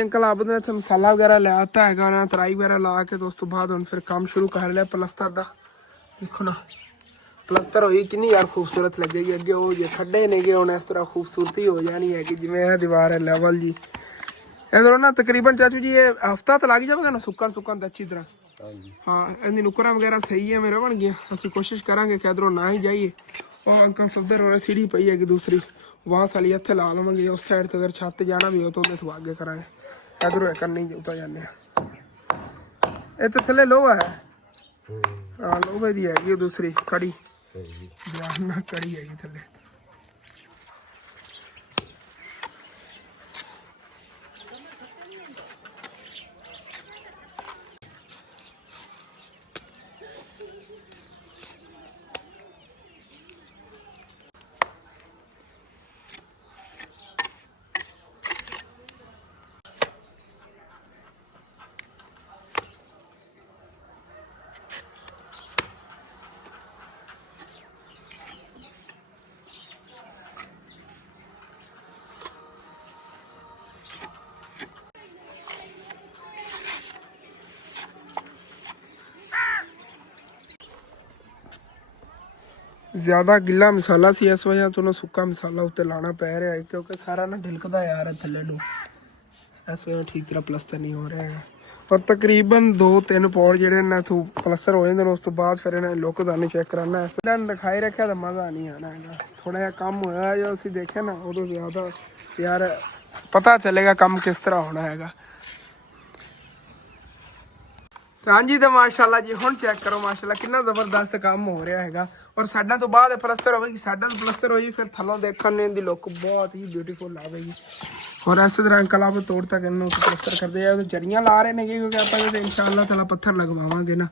ਅੰਕਲ ਆਪ ਨੇ ਇੱਥੇ ਮਸਾਲਾ ਵਗੈਰਾ ਲਿਆ ਦਿੱਤਾ ਹੈਗਾ ਨਾ, ਤਰਾਈ ਵਗੈਰਾ ਲਾ ਕੇ। ਉਸ ਤੋਂ ਬਾਅਦ ਹੁਣ ਫਿਰ ਕੰਮ ਸ਼ੁਰੂ ਕਰ ਲਿਆ ਪਲਸਤਰ ਦਾ। ਦੇਖੋ ਨਾ ਪਲਸਤਰ ਹੋਈ ਕਿੰਨੀ ਯਾਰ ਖੂਬਸੂਰਤ ਲੱਗੇਗੀ। ਅੱਗੇ ਉਹ ਜੇ ਖੱਡੇ ਨੇਗੇ ਹੁਣ ਇਸ ਤਰ੍ਹਾਂ ਖੂਬਸੂਰਤੀ ਹੋ ਜਾਣੀ ਹੈਗੀ ਜਿਵੇਂ ਇਹ ਦੀਵਾਰ ਹੈ ਲੈਵਲ ਜੀ। ਇਧਰੋਂ ਨਾ ਤਕਰੀਬਨ ਚਾਚੂ ਜੀ ਇਹ ਹਫਤਾ ਤਾਂ ਲੱਗ ਜਾਵੇਗਾ ਨਾ ਸੁੱਕਣ ਤਾਂ ਅੱਛੀ ਤਰ੍ਹਾਂ। ਹਾਂ ਇਹਦੀ ਨੁਕਰਾਂ ਵਗੈਰਾ ਸਹੀ ਹੈ ਮੇਰੇ ਬਣ ਗਈਆਂ। ਅਸੀਂ ਕੋਸ਼ਿਸ਼ ਕਰਾਂਗੇ ਕਿ ਇਧਰੋਂ ਨਾ ਹੀ ਜਾਈਏ। ਉਹ ਅੰਕਲ ਸਫਦਰ ਹੋ ਸੀੜੀ ਪਈ ਹੈਗੀ ਦੂਸਰੀ ਵਾਸ ਵਾਲੀ, ਇੱਥੇ ਲਾ ਲਵਾਂਗੇ। ਉਸ ਸਾਈਡ ਤੇ ਅਗਰ ਛੱਤ ਜਾਣਾ ਵੀ ਹੋ ਤਾਂ ਉਹਦੇ ਤੋਂ ਅੱਗੇ ਕਰਾਂਗੇ। ਇਧਰੋਂ ਕਰਨੀ ਉਤਾਰ ਜਾਂਦੇ ਹਾਂ। ਇਹ ਤਾਂ ਥੱਲੇ ਲੋਹਾ ਹੈ, ਹਾਂ ਲੋਹੇ ਦੀ ਹੈਗੀ ਉਹ ਦੂਸਰੀ ਕੜੀ ਨਾ ਕੜੀ ਹੈਗੀ ਥੱਲੇ। ਜ਼ਿਆਦਾ ਗਿੱਲਾ ਮਸਾਲਾ ਸੀ ਇਸ ਵਜ੍ਹਾ ਤੋਂ ਸੁੱਕਾ ਮਸਾਲਾ ਉੱਤੇ ਲਾਣਾ ਪੈ ਰਿਹਾ ਹੈ ਕਿਉਂਕਿ ਸਾਰਾ ਨਾ ਢਿਲਕਦਾ ਯਾਰ ਥੱਲੇ ਨੂੰ। ਇਸ ਵਜ੍ਹਾ ਠੀਕ ਤਰ੍ਹਾਂ ਪਲਸਤਰ ਨਹੀਂ ਹੋ ਰਿਹਾ ਹੈਗਾ। ਔਰ ਤਕਰੀਬਨ 2-3 ਪੌੜ ਜਿਹੜੇ ਇਹਨਾਂ ਤੋਂ ਪਲਸਤਰ ਹੋ ਜਾਂਦੇ ਨੇ। ਉਸ ਤੋਂ ਬਾਅਦ ਫਿਰ ਇਹਨਾਂ ਲੁੱਕ ਤੁਹਾਨੂੰ ਚੈੱਕ ਕਰਾਉਣਾ। ਇਸ ਤਰ੍ਹਾਂ ਦਿਖਾਈ ਰੱਖਿਆ ਤਾਂ ਮਜ਼ਾ ਨਹੀਂ ਆਉਣਾ ਹੈਗਾ। ਥੋੜ੍ਹਾ ਜਿਹਾ ਕੰਮ ਹੋਇਆ ਜੋ ਅਸੀਂ ਦੇਖਿਆ ਨਾ ਉਦੋਂ ਜ਼ਿਆਦਾ ਯਾਰ ਪਤਾ ਚੱਲੇਗਾ ਕੰਮ ਕਿਸ ਤਰ੍ਹਾਂ ਹੋਣਾ ਹੈਗਾ। ਹਾਂਜੀ ਤਾਂ ਮਾਸ਼ਾਅੱਲਾ ਜੀ ਹੁਣ ਚੈੱਕ ਕਰੋ ਮਾਸ਼ਾਅੱਲਾ ਕਿੰਨਾ ਜ਼ਬਰਦਸਤ ਕੰਮ ਹੋ ਰਿਹਾ ਹੈਗਾ। ਔਰ ਸਾਡਾ ਤੋਂ ਬਾਅਦ ਪਲਸਤਰ ਹੋਵੇਗੀ, ਸਾਡਾ ਤੋਂ ਪਲਸਤਰ ਹੋਈ ਫਿਰ ਥੱਲੋਂ ਦੇਖਣ ਨੂੰ ਇਹਦੀ ਲੁੱਕ ਬਹੁਤ ਹੀ ਬਿਊਟੀਫੁਲ ਆਵੇਗੀ। ਔਰ ਇਸੇ ਤਰ੍ਹਾਂ ਅੰਕਲ ਆਪ ਤੋੜ ਤੱਕ ਇਹਨੂੰ ਪਲਸਤਰ ਕਰਦੇ ਆ। ਜਰੀਆਂ ਲਾ ਰਹੇ ਨੇ ਕਿਉਂਕਿ ਆਪਾਂ ਇਹਦੇ ਇਨਸ਼ਾਅੱਲਾ ਤਾਲਾ ਪੱਥਰ ਲਗਵਾਵਾਂਗੇ ਨਾ।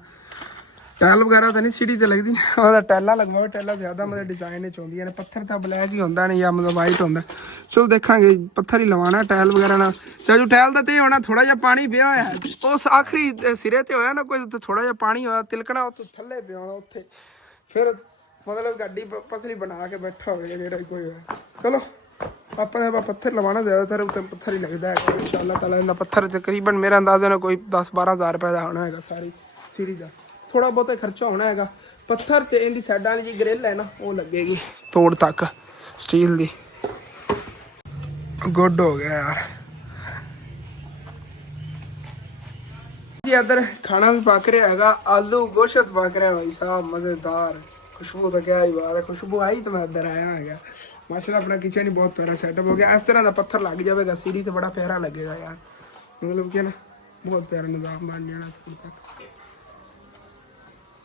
ਟੈਲ ਵਗੈਰਾ ਤਾਂ ਨਹੀਂ ਸੀੜੀ ਤੇ ਲੱਗਦੀ, ਉਹਦਾ ਟੈਲਾਂ ਲਗਵਾਓ। ਟੈਲਾਂ ਜ਼ਿਆਦਾ ਮਤਲਬ ਡਿਜ਼ਾਈਨ ਵਿੱਚ ਆਉਂਦੀਆਂ ਨੇ। ਪੱਥਰ ਤਾਂ ਬਲੈਕ ਹੀ ਹੁੰਦਾ ਨਹੀਂ ਜਾਂ ਮਤਲਬ ਵਾਈਟ ਹੁੰਦਾ। ਚਲੋ ਦੇਖਾਂਗੇ ਪੱਥਰ ਹੀ ਲਵਾਉਣਾ ਟੈਲ ਵਗੈਰਾ ਨਾਲ। ਚਾਚੂ ਟੈਲ ਦਾ ਤੇ ਹੋਣਾ ਥੋੜਾ ਜਿਹਾ ਪਾਣੀ ਪਿਆ ਹੋਇਆ ਉਸ ਆਖਰੀ ਸਿਰੇ ਤੇ ਹੋਇਆ ਨਾ ਕੋਈ ਉੱਥੇ ਥੋੜਾ ਜਿਹਾ ਪਾਣੀ ਹੋਇਆ ਤਿਲਕਣਾ ਉੱਥੇ ਥੱਲੇ ਪਿਆ ਹੋਣਾ ਉੱਥੇ ਫਿਰ ਮਤਲਬ ਗੱਡੀ ਪਸਲੀ ਬਣਾ ਕੇ ਬੈਠਾ ਹੋਵੇ ਜਿਹੜਾ ਕੋਈ ਹੋਇਆ। ਚਲੋ ਆਪਾਂ ਪੱਥਰ ਲਵਾਉਣਾ ਜ਼ਿਆਦਾਤਰ ਉੱਤੇ ਪੱਥਰ ਹੀ ਲੱਗਦਾ ਹੈ ਇਨਸ਼ਾਅੱਲਾ ਤਾਲਾ। ਇਹਦਾ ਪੱਥਰ ਤਕਰੀਬਨ ਮੇਰਾ ਅੰਦਾਜ਼ਾ ਨਾਲ ਕੋਈ 10-12 ਹਜ਼ਾਰ ਰੁਪਏ ਦਾ ਹੋਣਾ ਹੈਗਾ ਸਾਰੀ ਸੀੜੀ ਦਾ। ਥੋੜਾ ਬਹੁਤਾ ਖਰਚਾ ਹੋਣਾ ਹੈਗਾ। ਪੱਥਰ ਤੇ ਇਹਦੀ ਸਾਈਡਾਂ ਦੀ ਜੀ ਗ੍ਰਿਲ ਹੈ ਨਾ ਉਹ ਲੱਗੇਗੀ ਤੋੜ ਤੱਕ ਸਟੀਲ ਦੀ। ਗੁੱਡ ਹੋ ਗਿਆ ਯਾਰ ਜੀ। ਇੱਧਰ ਖਾਣਾ ਵੀ ਪੱਕ ਰਿਹਾ ਹੈਗਾ। ਆਲੂ ਗੋਸ਼ਤ ਪੱਕ ਰਿਹਾ ਭਾਈ ਸਾਹਿਬ ਮਜ਼ੇਦਾਰ। ਖੁਸ਼ਬੂ ਤਾਂ ਕਿਆ ਹੀ ਬਾਤ ਹੈ। ਖੁਸ਼ਬੂ ਆਈ ਤਾਂ ਮੈਂ ਇੱਧਰ ਆਇਆ ਹੈਗਾ। ਮਾਸ਼ਾਅੱਲਾ ਆਪਣਾ ਕਿਚਨ ਹੀ ਬਹੁਤ ਪਿਆਰਾ ਸੈਟਅਪ ਹੋ ਗਿਆ। ਇਸ ਤਰ੍ਹਾਂ ਦਾ ਪੱਥਰ ਲੱਗ ਜਾਵੇਗਾ ਸੀੜੀ ਤੇ ਬੜਾ ਪਿਆਰਾ ਲੱਗੇਗਾ ਯਾਰ। ਮਤਲਬ ਕਿ ਨਾ ਬਹੁਤ ਪਿਆਰਾ ਨਿਜ਼ਾਮ ਬਣ ਜਾਣਾ।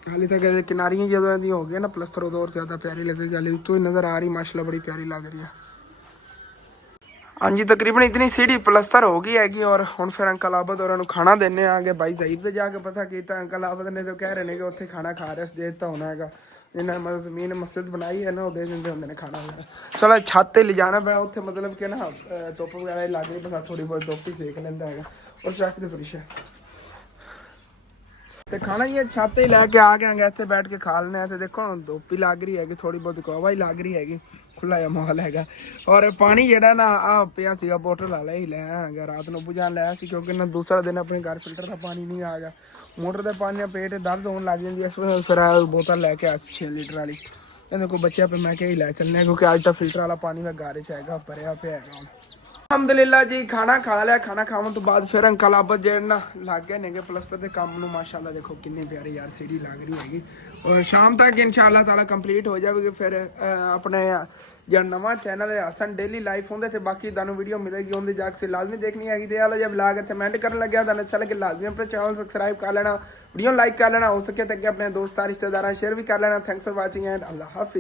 ਹਾਲੇ तक किनारियाँ ਜਦੋਂ ਇਹਦੀ ਹੋ ਗਈ ਨਾ ਪਲਸਤਰ ਉਦੋਂ ਹੋਰ ਜ਼ਿਆਦਾ ਪਿਆਰੀ ਲੱਗੇਗੀ। ਹਾਲੇ ਉੱਤੋਂ ਹੀ ਨਜ਼ਰ ਆ ਰਹੀ ਮਾਸ਼ਾਅੱਲਾ ਬੜੀ ਪਿਆਰੀ ਲੱਗ ਰਹੀ ਹੈ। ਹਾਂਜੀ ਤਕਰੀਬਨ ਇਤਨੀ सीढ़ी पलस्तर हो गई हैगी। और ਹੁਣ ਫਿਰ ਅੰਕਲ ਆਬਦ ਹੋਰਾਂ ਨੂੰ ਖਾਣਾ ਦੇਣੇ ਆਗੇ। ਭਾਈ ਜ਼ਹੀਦ ਤੇ ਜਾ ਕੇ ਪਤਾ ਕੀਤਾ ਅੰਕਲ ਆਬਦ ਨੇ ਤਾਂ ਕਹਿ ਰਹੇ ਨੇ ਕਿ ਉੱਥੇ ਖਾਣਾ ਖਾ ਰਹੇ ਦੇ ਦਿੱਤਾ ਹੋਣਾ ਹੈਗਾ। ਇਹਨਾਂ ਮਤਲਬ ਜ਼ਮੀਨ ਮਸਜਿਦ ਬਣਾਈ ਹੈ ਨਾ ਉਹ ਦੇ ਦਿੰਦੇ ਹੁੰਦੇ ਨੇ ਖਾਣਾ ਵਗੈਰਾ। ਚਲੋ ਛੱਤ ਤੇ ਲਿਜਾਣਾ ਪਿਆ ਉੱਥੇ ਮਤਲਬ ਕਿ ਨਾ ਧੁੱਪ ਵਗੈਰਾ ਲੱਗ ਗਈ ਬੰਦਾ ਥੋੜੀ ਬਹੁਤ ਧੁੱਪ ਹੀ ਸੇਕ ਲੈਂਦਾ ਹੈਗਾ। ਔਰ ਚੱਕ ਦੇ ਫਰਿਸ਼ ਤੇ ਖਾਣਾ ਹੀ ਛੱਤ ਤੇ ਲੈ ਕੇ ਆ ਗਏ ਇੱਥੇ ਬੈਠ ਕੇ ਖਾ ਲੈਣੇ। ਤੇ ਦੇਖੋ ਹੁਣ ਧੁੱਪ ਹੀ ਲੱਗ ਰਹੀ ਹੈਗੀ, ਥੋੜੀ ਬਹੁਤ ਕੋਵਾ ਹੀ ਲੱਗ ਰਹੀ ਹੈਗੀ। ਖੁੱਲਾ ਜਿਹਾ ਮਾਹੌਲ ਹੈਗਾ। ਔਰ ਪਾਣੀ ਜਿਹੜਾ ਨਾ ਆ ਪਿਆ ਸੀਗਾ ਬੋਟਲ ਵਾਲਾ ਹੀ ਲੈ ਹੈਗਾ। ਰਾਤ ਨੂੰ ਬੁਝਾਉਣ ਲਿਆ ਸੀ ਕਿਉਂਕਿ ਨਾ ਦੂਸਰਾ ਦਿਨ ਆਪਣੇ ਘਰ ਫਿਲਟਰ ਦਾ ਪਾਣੀ ਨਹੀਂ ਆ ਗਿਆ। ਮੋਟਰ ਦੇ ਪਾਣੀ ਨਾਲ ਪੇਟ ਦਰਦ ਹੋਣ ਲੱਗ ਜਾਂਦੀ ਹੈ। ਇਸ ਵੇਲੇ ਫਿਰ ਬੋਤਲ ਲੈ ਕੇ ਆਇਆ 6 ਲੀਟਰ ਵਾਲੀ। ਇਹਦੇ ਕੋਲ ਬੱਚਿਆਂ ਪੇ ਮੈਂ ਕਿਹਾ ਹੀ ਲੈ ਚੱਲਣੇ ਕਿਉਂਕਿ ਅੱਜ ਤਾਂ ਫਿਲਟਰ ਵਾਲਾ ਪਾਣੀ ਮੈਂ ਘਰ 'ਚ ਹੈਗਾ ਭਰਿਆ ਪਿਆ ਹੈਗਾ। ਅਲਹਮਦੁਲਿਲਾ ਜੀ ਖਾਣਾ ਖਾ ਲਿਆ। ਖਾਣਾ ਖਾਣ ਤੋਂ ਬਾਅਦ ਫਿਰ ਅੰਕਲ ਆਬਦ ਜਿਹੜੇ ਨਾ ਲੱਗ ਗਏ ਨੇਗੇ ਪਲਸਤਰ ਦੇ ਕੰਮ ਨੂੰ। ਮਾਸ਼ਾਅੱਲਾ ਦੇਖੋ ਕਿੰਨੀ ਪਿਆਰੀ ਯਾਰ ਸੀੜੀ ਲੱਗ ਰਹੀ ਹੈਗੀ। ਔਰ ਸ਼ਾਮ ਤੱਕ ਇਨਸ਼ਾਅੱਲਾ ਤਾਲਾ ਕੰਪਲੀਟ ਹੋ ਜਾਵੇਗੀ। ਫਿਰ ਆਪਣੇ ਜਿਹੜਾ ਨਵਾਂ ਚੈਨਲ ਹੈ ਹਸਨ ਡੇਲੀ ਲਾਈਫ ਉਹਦੇ ਤੇ ਬਾਕੀ ਤੁਹਾਨੂੰ ਵੀਡੀਓ ਮਿਲੇਗੀ। ਉਹਦੇ ਜਾ ਕੇ ਲਾਜ਼ਮੀ ਦੇਖਣੀ ਹੈਗੀ। ਤੇ ਆਲਾ ਜੇ ਵਲੌਗ ਇੱਥੇ ਕਮੈਂਟ ਕਰਨ ਲੱਗਿਆ ਤੁਹਾਨੂੰ ਅੱਛਾ ਲੱਗੇ ਲਾਜ਼ਮੀ ਆਪਣੇ ਚੈਨਲ ਸਬਸਕ੍ਰਾਈਬ ਕਰ ਲੈਣਾ, ਵੀਡੀਓ ਲਾਈਕ ਕਰ ਲੈਣਾ। ਹੋ ਸਕੇ ਤਾਂ ਅੱਗੇ ਆਪਣੇ ਦੋਸਤਾਂ ਰਿਸ਼ਤੇਦਾਰਾਂ ਸ਼ੇਅਰ ਵੀ ਕਰ ਲੈਣਾ। ਥੈਂਕਸ ਫॉर वाचिंग एंड अल्लाह हाफिज़।